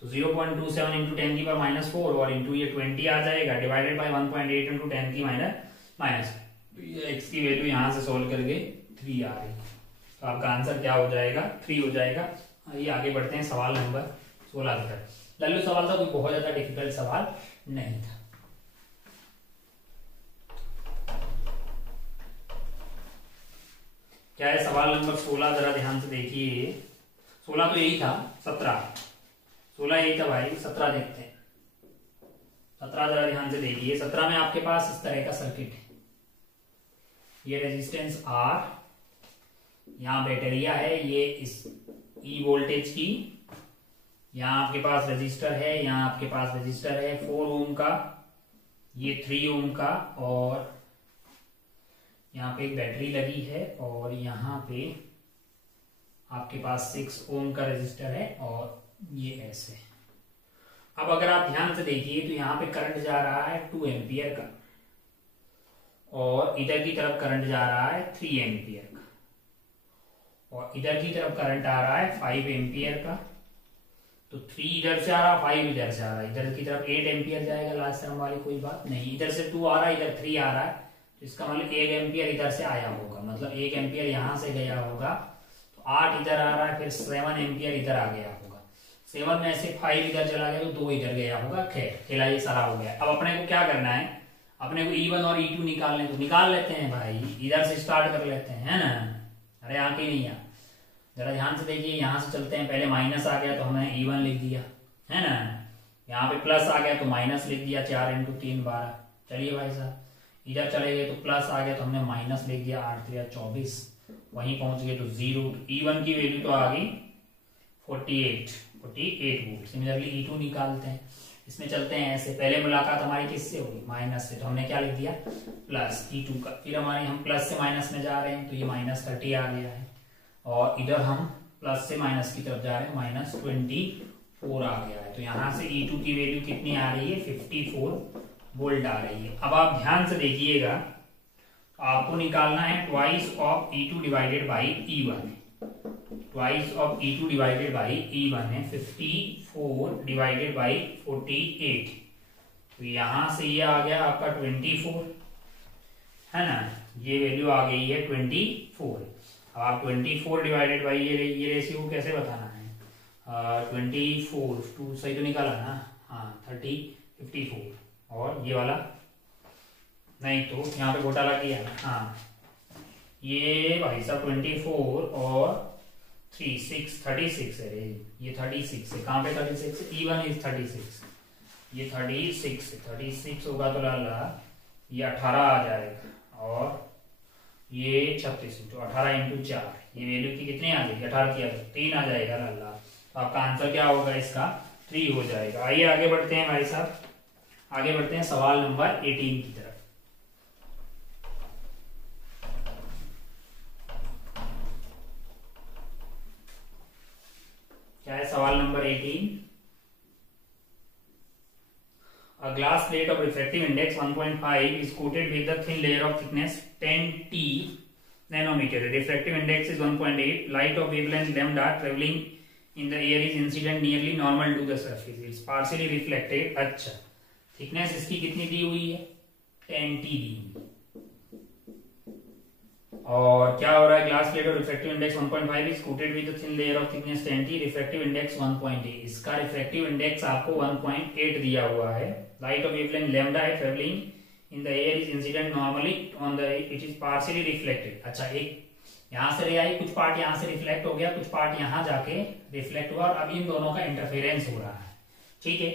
तो 0.27 इंटू 10⁻⁻⁴ और इंटू ये 20 आ जाएगा, डिवाइडेड बाय 1.8 इंटू 10⁻⁻⁻। तो ये x की वैल्यू यहां से सोल्व करके 3 आ रही है। तो आपका आंसर क्या हो जाएगा, 3 हो जाएगा। ये आगे बढ़ते हैं सवाल नंबर 16 की तरफ। लल्लू सवाल था, कोई बहुत ज्यादा डिफिकल्ट सवाल नहीं था। क्या है सवाल नंबर 16, जरा ध्यान से देखिए। 16 तो यही था, 16 यही था भाई, 17 देखते हैं। 17 जरा ध्यान से देखिए। 17 में आपके पास इस तरह का सर्किट है, ये रेजिस्टेंस R, यहाँ बैटरिया है, ये इस E वोल्टेज की, यहाँ आपके पास रजिस्टर है, यहाँ आपके पास रजिस्टर है 4 ओम का, ये 3 ओम का, और यहाँ पे एक बैटरी लगी है, और यहाँ पे आपके पास 6 ओम का रजिस्टर है, और ये ऐसे। अब अगर आप ध्यान से देखिए तो यहाँ पे करंट जा रहा है 2 एम्पियर का, और इधर की तरफ करंट जा रहा है 3 एम्पियर का, और इधर की तरफ करंट आ रहा है 5 एम्पियर का। तो 3 इधर से आ रहा है, 5 इधर से आ रहा है, इधर की तरफ 8 एम्पियर जाएगा, लास्ट टर्म वाली कोई बात नहीं। इधर से 2 आ रहा है, इधर 3 आ रहा है, तो इसका मतलब 1 एम्पियर इधर से आया होगा, मतलब 1 एम्पियर यहां से गया होगा, तो 8 इधर आ रहा है, फिर 7 एम्पियर इधर आ गया होगा, 7 में से 5 इधर चला गया तो 2 इधर गया होगा। खैर खेला ये सारा हो गया। अब अपने को क्या करना है, अपने को E1 और E2 निकालने, तो निकाल लेते हैं भाई, इधर से स्टार्ट कर लेते हैं, है ना। अरे आके नहीं आ, जरा ध्यान से देखिए, यहां से चलते हैं। पहले माइनस आ गया तो हमने E1 लिख दिया, है ना। यहाँ पे प्लस आ गया तो माइनस लिख दिया, 4 इंटू 3 12। चलिए भाई साहब, इधर चले गए तो प्लस आ गया तो हमने माइनस लिख दिया, 8 3 24। वहीं पहुंच गए तो 0। E1 की वैल्यू तो आ गई 48 वोल्ट। सिमिलरली E2 निकालते हैं, इसमें चलते हैं ऐसे। पहले मुलाकात हमारी किससे हुई, माइनस से, तो हमने क्या लिख दिया, प्लस E2 का। फिर हमारे हम प्लस से माइनस में जा रहे हैं, तो ये -30 आ गया है, और इधर हम प्लस से माइनस की तरफ जा रहे हैं, -24 आ गया है। तो यहां से E2 की वैल्यू कितनी आ रही है, 54 वोल्ट आ रही है। अब आप ध्यान से देखिएगा, आपको निकालना है twice of E2 divided by E1। Twice of E2 divided by E1 है 54 डिवाइडेड बाई 48। तो यहां से ये आ गया आपका 24, है ना। ये वैल्यू आ गई है 24। अब आप 24 डिवाइडेड बाई ये रेशियो कैसे बताना है, 24 2 सही तो निकाला ना, हाँ 30 54, और ये वाला नहीं तो यहाँ पे घोटाला किया ना, हाँ ये भाई साहब 24 और 3 6 36 है रे, ये 36 है। कहाँ पे 36 है, E1 इज 36, ये 36 होगा तो लाला ये 18 आ जाएगा, और ये 36 तो 18 इंटू 4, ये वैल्यू की कितनी आ जाएगी, 18 किया तो 3 आ जाएगा लाला। तो आपका आंसर क्या होगा इसका, 3 हो जाएगा। आइए आगे बढ़ते हैं भाई साहब, आगे बढ़ते हैं सवाल नंबर 18 की तरफ। क्या है सवाल number 18। A glass plate of refractive index 1.5 is coated with a thin layer of thickness 10T nanometer. The refractive index is 1.8. Light of wavelength lambda traveling in the air is incident nearly normal to the surface. It's partially reflected. अच्छा, thickness इसकी कितनी दी हुई है, 10T दी हुई। और क्या हो रहा है, ग्लास प्लेट और refractive index 1.5 is coated with a thin layer of thickness 10T, refractive index 1.8। इसका रिफ्रैक्टिव इंडेक्स आपको 1.8 दिया हुआ है। लाइट ऑफ वेवलेंथ लैम्डा है, travelling in the air is incident normally on the, it is partially reflected. अच्छा, एक यहां से रे आई, कुछ पार्ट यहां से रिफ्लेक्ट हो गया, कुछ पार्ट यहां जाके रिफ्लेक्ट हुआ, और अब इन दोनों का इंटरफेरेंस हो रहा है, ठीक है।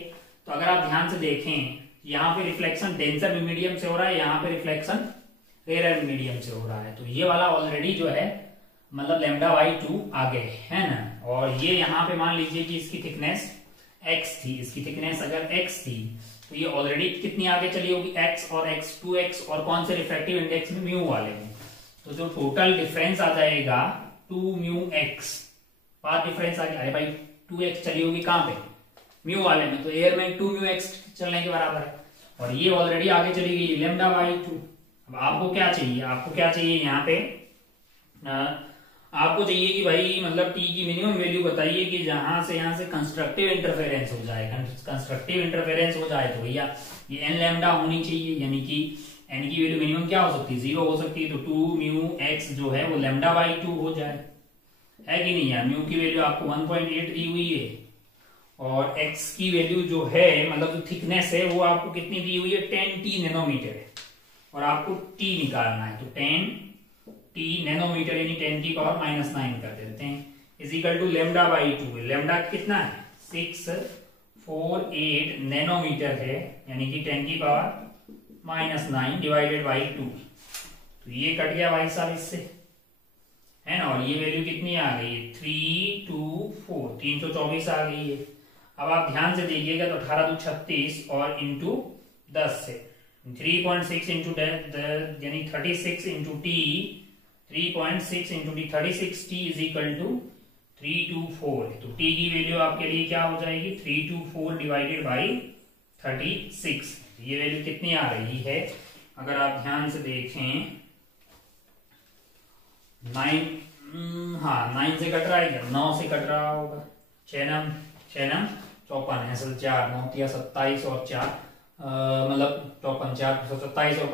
तो अगर आप ध्यान से देखें, यहाँ पे रिफ्लेक्शन डेंसर मीडियम से हो रहा है, यहाँ पे रिफ्लेक्शन रेयर मीडियम से हो रहा है। तो ये वाला ऑलरेडी जो है मतलब λ/2 आ गए, है ना। और ये यहाँ पे मान लीजिए कि इसकी थिकनेस x थी, इसकी थिकनेस अगर x थी तो ये ऑलरेडी कितनी आगे चली होगी, x और x 2x, और कौन से रिफ्रैक्टिव इंडेक्स में म्यू वाले में, तो जो टोटल डिफरेंस आ जाएगा 2μx, पाथ डिफरेंस आ गया। अरे भाई 2x चली होगी कहां पे, म्यू वाले में, तो एयर में 2μx चलने के बराबर है। और ये ऑलरेडी आगे चली गई लेमडा बाई 2। अब आपको क्या चाहिए, आपको क्या चाहिए यहाँ पे, आपको चाहिए कि भाई मतलब टी की मिनिमम वैल्यू बताइए कि जहां से यहां से कंस्ट्रक्टिव इंटरफेरेंस हो जाए। कंस्ट्रक्टिव इंटरफेरेंस हो जाए तो भैया ये एन लैम्डा होनी चाहिए, यानी कि एन की वैल्यू मिनिमम क्या हो सकती है, 0 हो सकती है। तो 2 म्यू एक्स जो है वो लैम्डा बाई 2 हो जाए, है कि नहीं यार। म्यू की वैल्यू आपको 1.8 दी हुई है और एक्स की वैल्यू जो है मतलब जो थिकनेस है वो आपको कितनी दी हुई है, 10t नैनोमीटर है और आपको t निकालना है। तो 10t नैनोमीटर यानी 10 की पावर -9 कर देते हैं, is equal to lambda by 2। Lambda कितना है, 648 नैनोमीटर है, यानी कि 10 की पावर -9 डिवाइडेड बाई 2। तो ये कट गया भाई साहब इससे, है ना। और ये वैल्यू कितनी आ गई है, 324 324 आ गई है। अब आप ध्यान से देखिएगा तो 18 तो 36 और इंटू 10 से 3.6 इंटू यानी 36 into T, 3.6 into T 36t is equal to 324। तो t की वैल्यू आपके लिए क्या हो जाएगी, 324 डिवाइडेड बाई 36। ये वैल्यू कितनी आ रही है, अगर आप ध्यान से देखें 9 से कट रहा है क्या, 9 से कट रहा होगा। 6 54 है, 4 9 27 और 4 मतलब 54 4 27 और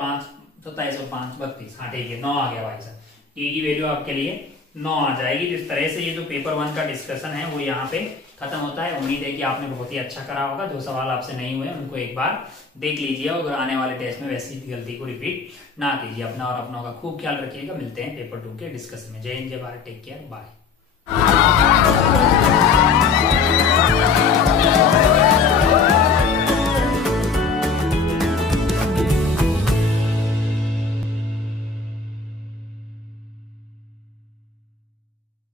5 32। हाँ ठीक है, 9 आ गया भाई साहब। टी की वैल्यू आपके लिए 9 आ जाएगी। तो इस तरह से ये जो पेपर 1 का डिस्कशन है वो यहाँ पे खत्म होता है। उम्मीद है कि आपने बहुत ही अच्छा करा होगा। जो सवाल आपसे नहीं हुए उनको एक बार देख लीजिए और आने वाले टेस्ट में वैसी गलती को रिपीट ना कीजिए। अपना और अपनों का खूब ख्याल रखिएगा। मिलते हैं पेपर 2 के डिस्कशन में। जय हिंद, जय भारत, टेक केयर, बाय।